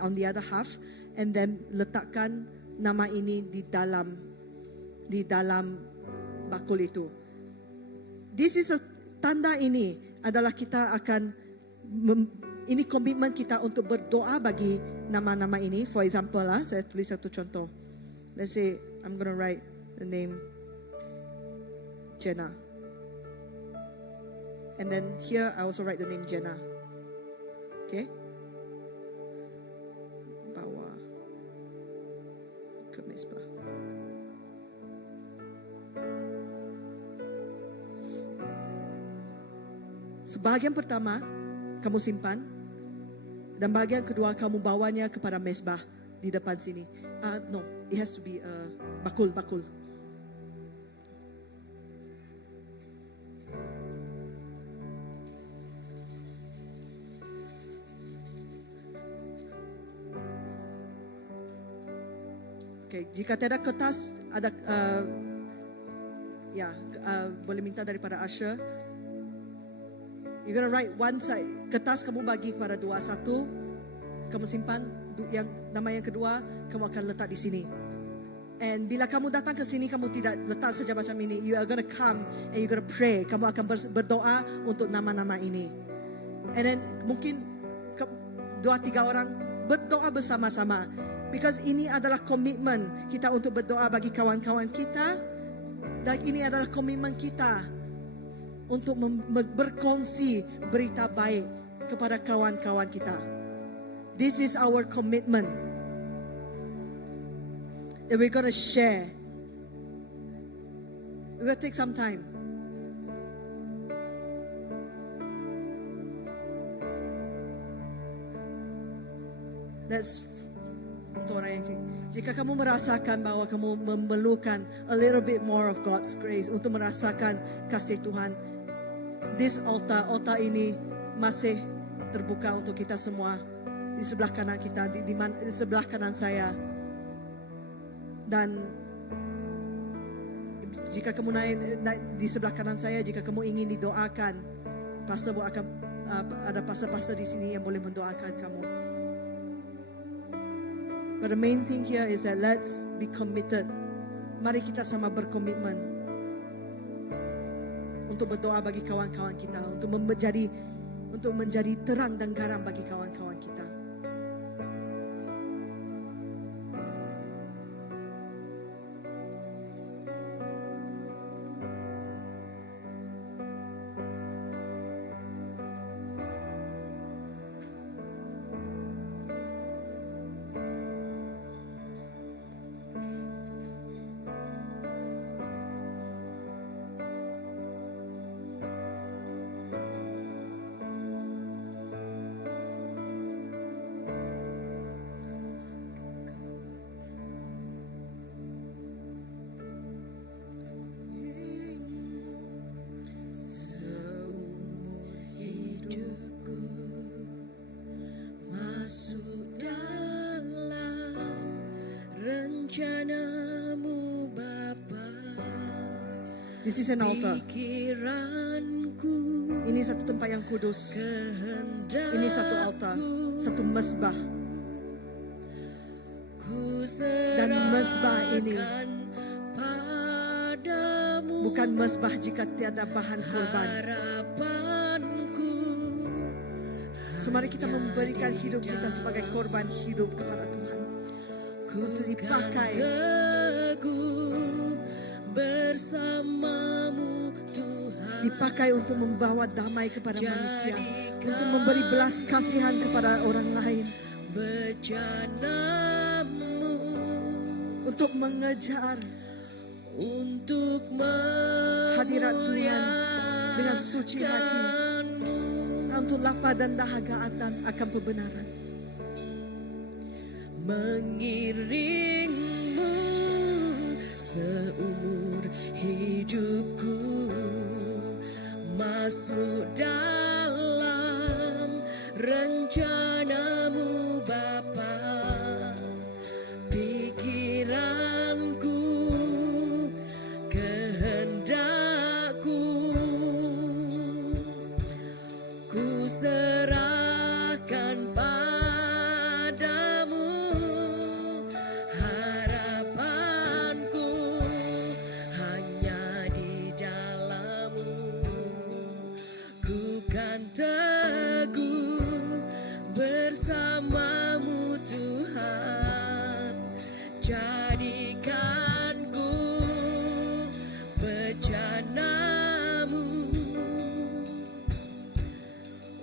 on the other half, and then letakkan nama ini di dalam bakul itu. This is a tanda ini adalah kita akan ini komitmen kita untuk berdoa bagi nama-nama ini. For example, saya tulis satu contoh. Let's say I'm going to write the name Jenna. And then here I also write the name Jenna. Okay? Bawa ke mesbah. Sebahagian pertama kamu simpan, dan bahagian kedua kamu bawanya kepada mesbah di depan sini. No, it has to be bakul. Okay, jika tiada kertas, ada boleh minta daripada usher. You're gonna write one side. Kertas kamu bagi kepada dua. Satu, kamu simpan. Yang nama yang kedua, kamu akan letak di sini. And bila kamu datang ke sini, kamu tidak letak saja macam ini. You are gonna come and you're gonna pray. Kamu akan berdoa untuk nama-nama ini. And then mungkin 2-3 orang berdoa bersama-sama. Because ini adalah komitmen kita untuk berdoa bagi kawan-kawan kita. Dan ini adalah komitmen kita untuk berkongsi berita baik kepada kawan-kawan kita. This is our commitment that we're going to share. We're going to take some time. Let's untuk orang yang jika kamu merasakan bahwa kamu memerlukan a little bit more of God's grace untuk merasakan kasih Tuhan, this altar ini masih terbuka untuk kita semua. Di sebelah kanan kita, di sebelah kanan saya. Dan jika kamu naik di sebelah kanan saya, jika kamu ingin didoakan, ada pastor-pastor di sini yang boleh mendoakan kamu. But the main thing here is that let's be committed. Mari kita sama berkomitmen untuk berdoa bagi kawan-kawan kita, untuk menjadi terang dan garam bagi kawan-kawan kita. Rencanamu Bapa, This is an altar. pikiranku, Ini satu tempat yang kudus. Ini satu altar, satu mesbah. Dan mesbah ini bukan mesbah jika tiada bahan korban. So mari kita memberikan hidup kita sebagai korban hidup kepada Tuhan, untuk dipakai bersamamu Tuhan, dipakai untuk membawa damai kepada manusia, untuk memberi belas kasihan kepada orang lain, bejanamu, untuk mengejar untuk hadirat Tuhan dengan suci hati, untuk lapar dan dahaga akan kebenaran. Mengiringmu seumur hidupku, masuk dalam rencanamu Bapa. Pikiranku, kehendakku, ku serahkan padamu. Harapanku hanya di dalam-Mu. Ku kan teguh bersama-Mu Tuhan. Jadikanku bejana-Mu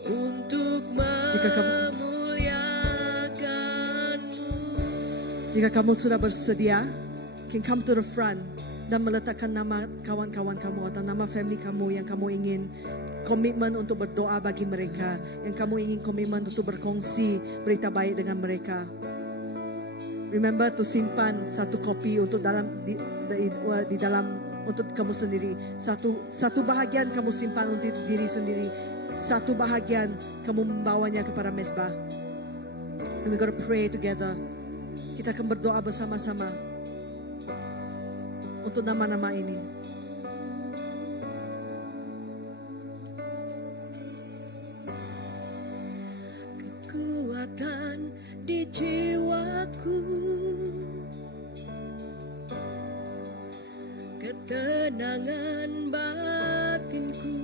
untuk memuliakan-Mu. Jika kamu sudah bersedia, can come to the front dan meletakkan nama kawan-kawan kamu atau nama family kamu yang kamu ingin komitmen untuk berdoa bagi mereka, yang kamu ingin komitmen untuk berkongsi berita baik dengan mereka. Remember to simpan satu kopi untuk di dalam untuk kamu sendiri. Satu bahagian kamu simpan untuk diri sendiri. Satu bahagian kamu membawanya kepada mezbah. And we're going to pray together. Kita akan berdoa bersama-sama untuk nama-nama ini. Kekuatan di jiwaku, ketenangan batinku,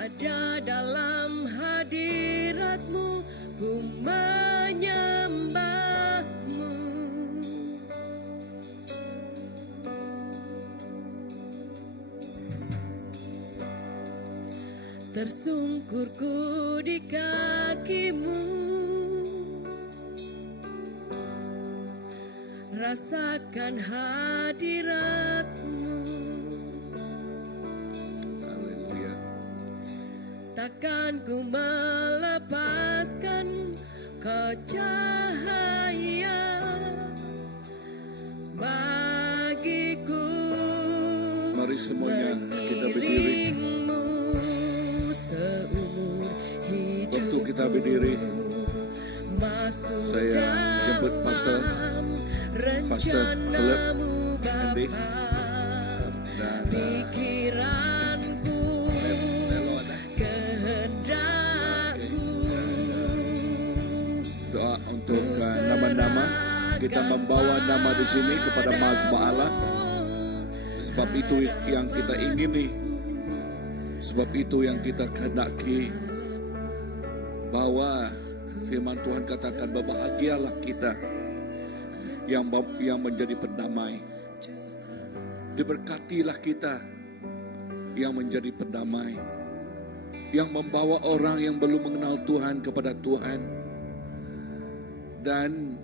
ada dalam hadirat-Mu. Ku menyembah-Mu. Tersungkurku di kaki-Mu, rasakan hadirat-Mu. Haleluya. Takkan ku melepaskan Kau cahaya bagiku. Mari semuanya kita berdiri. Mengiringmu seumur hidupku. Waktu kita berdiri, Masuk saya jemput Pastor rencanamu Andy, Bapa. dan Pikiranku, kehendakku, doa untuk nama-nama. Kita membawa nama di sini kepada mazbah Allah. Sebab itu yang kita ingini, sebab itu yang kita kehendaki, bahwa firman Tuhan katakan berbahagialah kita yang menjadi pendamai. Diberkatilah kita yang menjadi pendamai, yang membawa orang yang belum mengenal Tuhan kepada Tuhan dan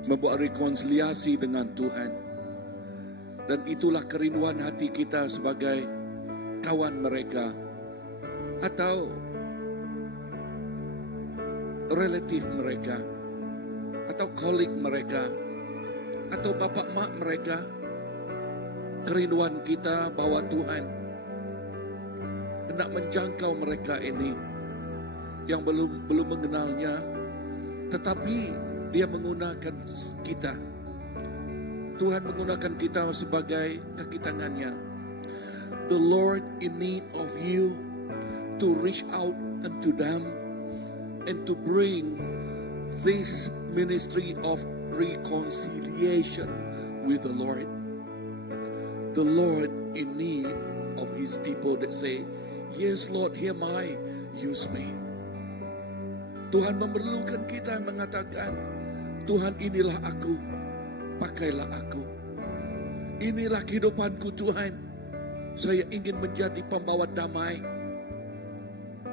membuat rekonsiliasi dengan Tuhan. Dan itulah kerinduan hati kita sebagai kawan mereka atau relatif mereka atau kolik mereka atau bapak mak mereka. Kerinduan kita bahwa Tuhan hendak menjangkau mereka ini yang belum mengenalnya, tetapi Dia menggunakan kita. Tuhan menggunakan kita sebagai kaki tangannya. The Lord in need of you to reach out unto them and to bring this ministry of reconciliation with the Lord. The Lord in need of His people that say, yes Lord, here am I, use me. Tuhan memerlukan kita yang mengatakan, Tuhan inilah aku, pakailah aku. Inilah kehidupanku Tuhan. Saya ingin menjadi pembawa damai.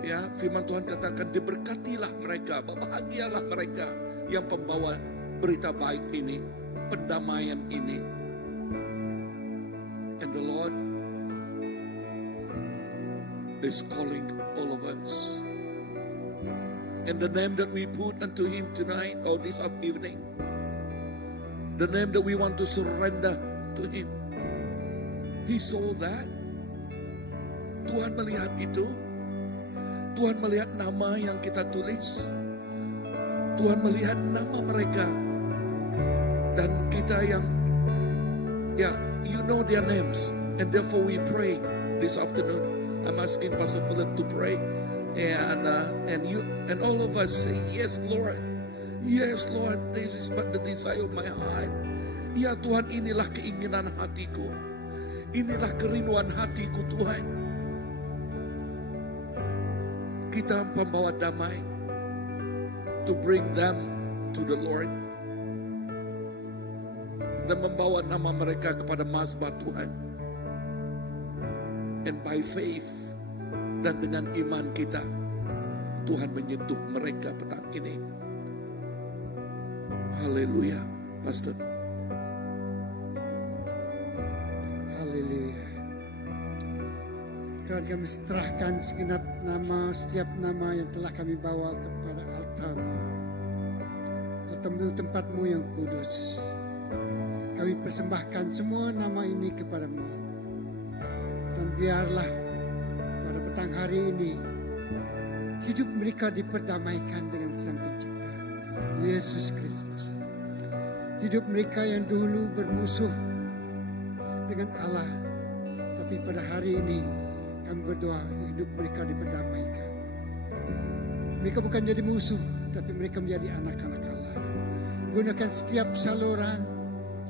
Ya, firman Tuhan katakan diberkatilah mereka, bahagialah mereka yang pembawa berita baik ini, pendamaian ini. And the Lord is calling all of us. And the name that we put unto Him tonight or this evening, the name that we want to surrender to Him. He saw that. Tuhan melihat itu. Tuhan melihat nama yang kita tulis. Tuhan melihat nama mereka. Dan kita yang, you know their names. And therefore we pray this afternoon. I'm asking Pastor Philip to pray. And you and all of us say, yes Lord. Yes Lord, this is but the desire of my heart. Ya Tuhan, inilah keinginan hatiku. Inilah kerinduan hatiku Tuhan. Kita pembawa damai, to bring them to the Lord, dan membawa nama mereka kepada mazbat Tuhan. And by faith, dan dengan iman kita, Tuhan menyentuh mereka petang ini. Haleluya, Pastor. Haleluya. Tuhan, kami serahkan segenap nama, setiap nama yang telah kami bawa kepada altar-Mu. Altar-Mu, tempat-Mu yang kudus. Kami persembahkan semua nama ini kepada-Mu. Dan biarlah pada petang hari ini, hidup mereka diperdamaikan dengan Sang Pencipta, Yesus Kristus. Hidup mereka yang dulu bermusuh dengan Allah, tapi pada hari ini kami berdoa hidup mereka diperdamaikan. Mereka bukan jadi musuh, tapi mereka menjadi anak-anak Allah. Gunakan setiap saluran,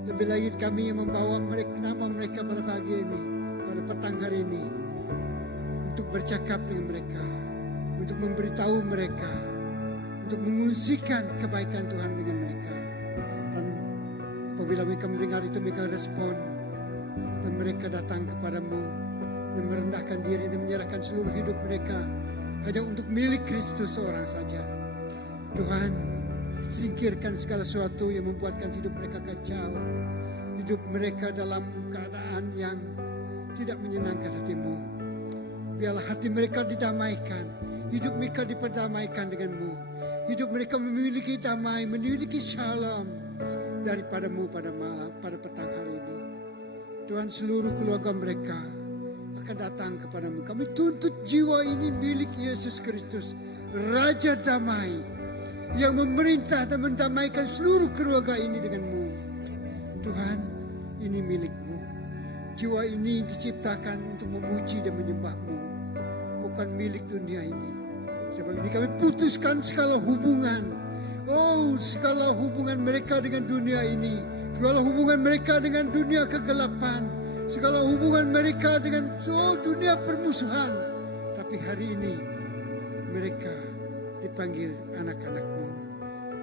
lebih lagi kami yang membawa mereka, nama mereka pada pagi ini, pada petang hari ini, untuk bercakap dengan mereka, untuk memberitahu mereka, untuk mengungsikan kebaikan Tuhan dengan mereka. Dan apabila mereka mendengar itu, mereka respon, dan mereka datang kepadamu, dan merendahkan diri dan menyerahkan seluruh hidup mereka hanya untuk milik Kristus seorang saja. Tuhan, singkirkan segala sesuatu yang membuatkan hidup mereka kacau, hidup mereka dalam keadaan yang tidak menyenangkan hati-Mu. Biarlah hati mereka didamaikan, hidup mereka diperdamaikan dengan-Mu, hidup mereka memiliki damai, memiliki shalom daripada-Mu pada malam, pada petang hari ini. Tuhan, seluruh keluarga mereka akan datang kepadamu. Kami tuntut jiwa ini milik Yesus Kristus, Raja Damai, yang memerintah dan mendamaikan seluruh keluarga ini denganmu. Tuhan, ini milikmu. Jiwa ini diciptakan untuk memuji dan menyembahmu, bukan milik dunia ini. Sebab ini kami putuskan segala hubungan. Segala hubungan mereka dengan dunia ini, segala hubungan mereka dengan dunia kegelapan, segala hubungan mereka dengan dunia permusuhan. Tapi hari ini mereka dipanggil anak-anak-Mu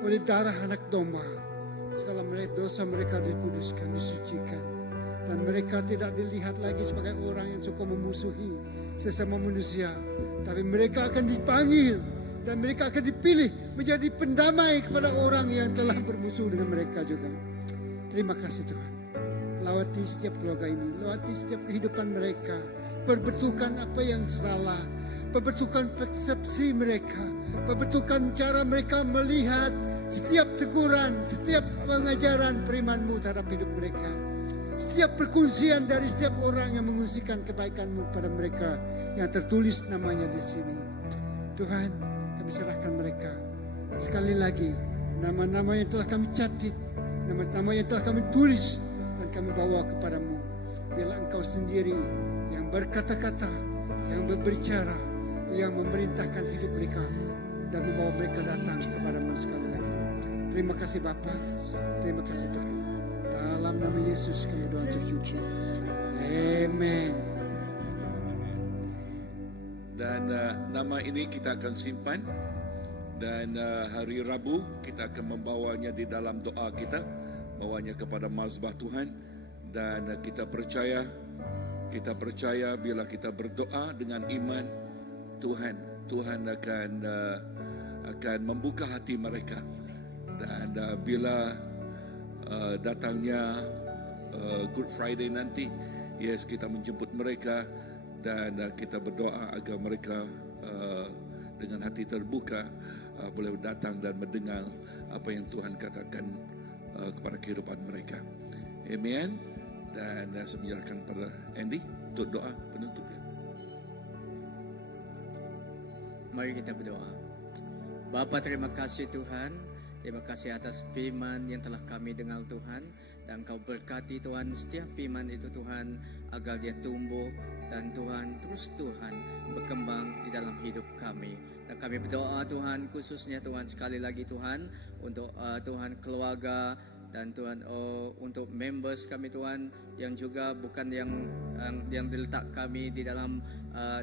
oleh darah anak domba. Segala dosa mereka dikuduskan, disucikan, dan mereka tidak dilihat lagi sebagai orang yang suka memusuhi sesama manusia. Tapi mereka akan dipanggil dan mereka akan dipilih menjadi pendamai kepada orang yang telah bermusuh dengan mereka juga. Terima kasih Tuhan. Lawati setiap keluarga ini, lawati setiap kehidupan mereka, perbetulkan apa yang salah, perbetulkan persepsi mereka, perbetulkan cara mereka melihat setiap teguran, setiap pengajaran firman-Mu terhadap hidup mereka, setiap perkongsian dari setiap orang yang mengungsikan kebaikan-Mu pada mereka yang tertulis namanya di sini. Tuhan, kami serahkan mereka sekali lagi, nama-nama yang telah kami catat, nama-nama yang telah kami tulis dan kami bawa kepadamu. Biarlah Engkau sendiri yang berkata-kata, yang berbicara, yang memerintahkan hidup mereka dan membawa mereka datang kepadamu sekali lagi. Terima kasih Bapa, terima kasih Tuhan. Dalam nama Yesus kami doa tersuci. Amen. Dan nama ini kita akan simpan. Dan hari Rabu kita akan membawanya di dalam doa kita, bawanya kepada mazbah Tuhan. Dan kita percaya bila kita berdoa dengan iman, Tuhan akan membuka hati mereka. Dan bila datangnya Good Friday nanti, yes, kita menjemput mereka dan kita berdoa agar mereka dengan hati terbuka boleh datang dan mendengar apa yang Tuhan katakan kepada kehidupan mereka. Amen. Dan saya menyerahkan pada Andy untuk doa penutupnya. Mari kita berdoa. Bapa, terima kasih Tuhan. Terima kasih atas firman yang telah kami dengar Tuhan. Dan Kau berkati Tuhan setiap firman itu Tuhan, agar dia tumbuh dan Tuhan terus Tuhan berkembang di dalam hidup kami. Dan kami berdoa Tuhan, khususnya Tuhan sekali lagi Tuhan, untuk Tuhan keluarga dan Tuhan untuk members kami Tuhan, yang juga bukan yang diletak kami di dalam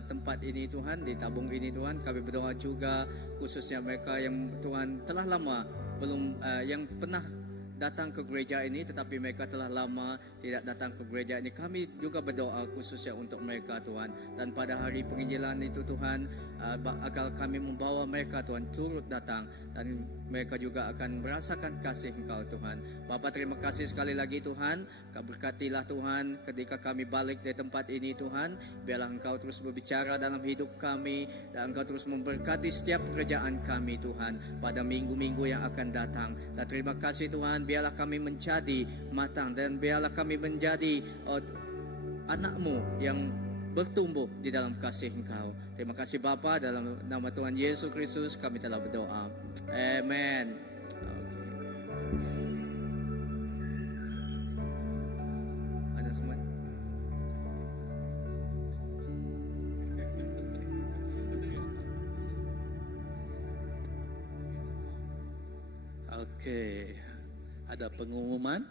tempat ini Tuhan, di tabung ini Tuhan. Kami berdoa juga khususnya mereka yang Tuhan telah lama belum yang pernah datang ke gereja ini, tetapi mereka telah lama tidak datang ke gereja ini. Kami juga berdoa khususnya untuk mereka Tuhan. Dan pada hari penginjilan itu Tuhan, agar kami membawa mereka Tuhan turut datang, dan mereka juga akan merasakan kasih Engkau Tuhan. Bapa, terima kasih sekali lagi Tuhan. Kau berkatilah Tuhan ketika kami balik dari tempat ini Tuhan. Biarlah Engkau terus berbicara dalam hidup kami, dan Engkau terus memberkati setiap pekerjaan kami Tuhan pada minggu-minggu yang akan datang. Dan terima kasih Tuhan, biarlah kami menjadi matang, dan biarlah kami menjadi anak-Mu yang bertumbuh di dalam kasih Engkau. Terima kasih Bapa, dalam nama Tuhan Yesus Kristus kami telah berdoa. Amen. Ada semua? Oke, ada pengumuman.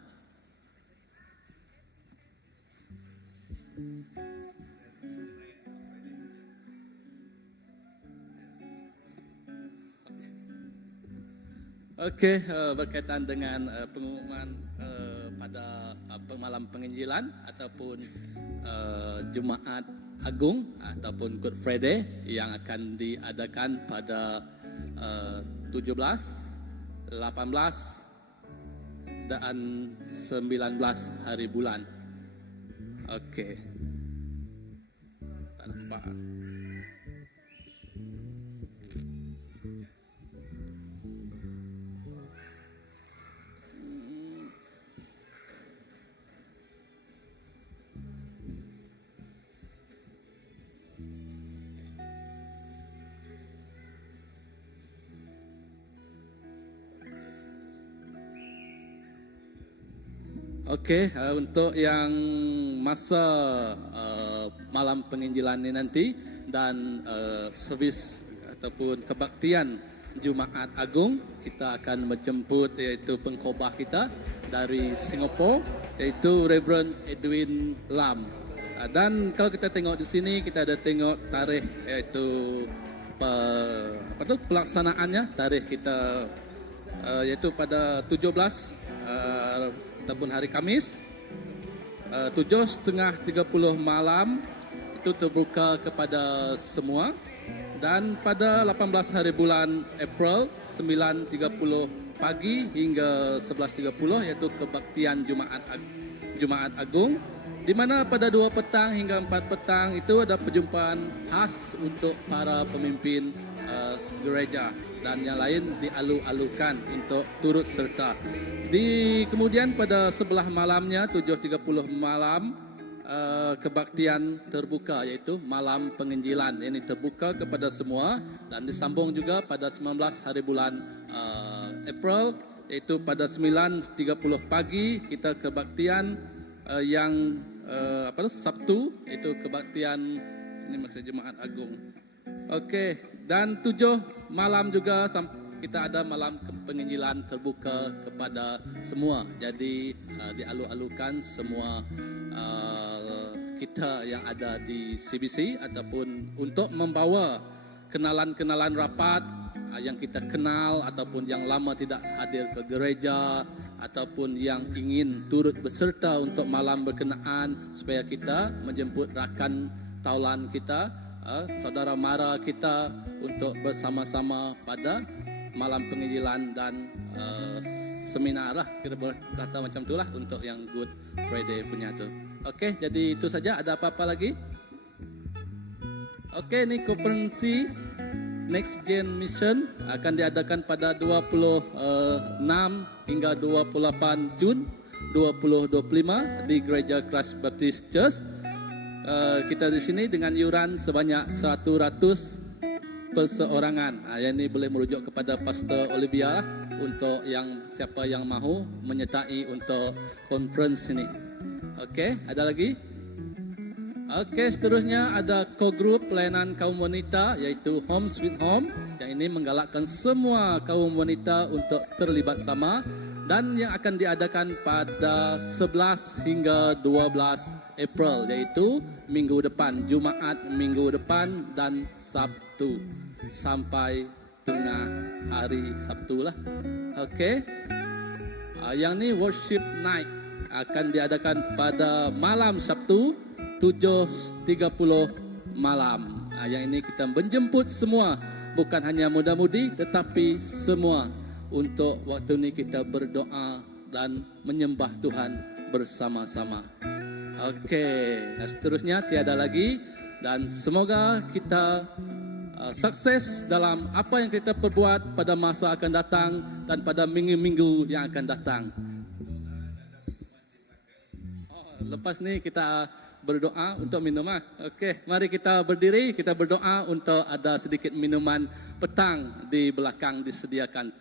Oke, berkaitan dengan pengumuman pada malam penginjilan ataupun Jumaat Agung ataupun Good Friday yang akan diadakan pada 17, 18 dan 19 hari bulan. Oke. Tak nampak. Oke, untuk yang masa malam penginjilan ini nanti dan servis ataupun kebaktian Jumaat Agung, kita akan menjemput iaitu pengkhotbah kita dari Singapura, iaitu Reverend Edwin Lam. Dan kalau kita tengok di sini, kita ada tengok tarikh iaitu pelaksanaannya. Tarikh kita iaitu pada 17 ataupun hari Khamis 7:30 malam itu terbuka kepada semua, dan pada 18 hari bulan April 9:30 pagi hingga 11:30 iaitu kebaktian Jumaat Agung, di mana pada 2 petang hingga 4 petang itu ada perjumpaan khas untuk para pemimpin gereja dan yang lain dialu-alukan untuk turut serta. Kemudian pada sebelah malamnya 7:30 malam kebaktian terbuka iaitu malam penginjilan. Ini terbuka kepada semua dan disambung juga pada 19 hari bulan April, iaitu pada 9:30 pagi kita kebaktian yang Sabtu, iaitu kebaktian ini masih Jumaat Agung. Okey, dan 7 malam juga kita ada malam penginjilan terbuka kepada semua. Jadi dialu-alukan semua kita yang ada di CBC ataupun untuk membawa kenalan-kenalan rapat yang kita kenal ataupun yang lama tidak hadir ke gereja ataupun yang ingin turut berserta untuk malam berkenaan supaya kita menjemput rakan taulan kita, saudara mara kita untuk bersama-sama pada malam penginjilan dan seminar lah, kira kata macam itulah untuk yang Good Friday punya tu. Okey, jadi itu saja. Ada apa-apa lagi? Okey, ni konferensi Next Gen Mission akan diadakan pada 26 hingga 28 Jun 2025 di Gereja Christ Baptist Church. Kita di sini dengan yuran sebanyak 100 perseorangan. Yang ini boleh merujuk kepada Pastor Olivia lah, untuk yang siapa yang mahu menyertai untuk konferensi ini. Okey, ada lagi? Okey, seterusnya ada co-group pelayanan kaum wanita iaitu Home Sweet Home. Yang ini menggalakkan semua kaum wanita untuk terlibat sama dan yang akan diadakan pada 11 hingga 12 April, iaitu minggu depan, Jumaat minggu depan dan Sabtu sampai tengah hari Sabtu lah. Okey. Yang ni worship night akan diadakan pada malam Sabtu 7.30 malam. Yang ini kita menjemput semua, bukan hanya muda-mudi tetapi semua, untuk waktu ini kita berdoa dan menyembah Tuhan bersama-sama. Okey, dan seterusnya tiada lagi, dan semoga kita sukses dalam apa yang kita perbuat pada masa akan datang dan pada minggu-minggu yang akan datang. Lepas ni kita berdoa untuk minuman. Okey, mari kita berdiri, kita berdoa untuk ada sedikit minuman petang di belakang disediakan.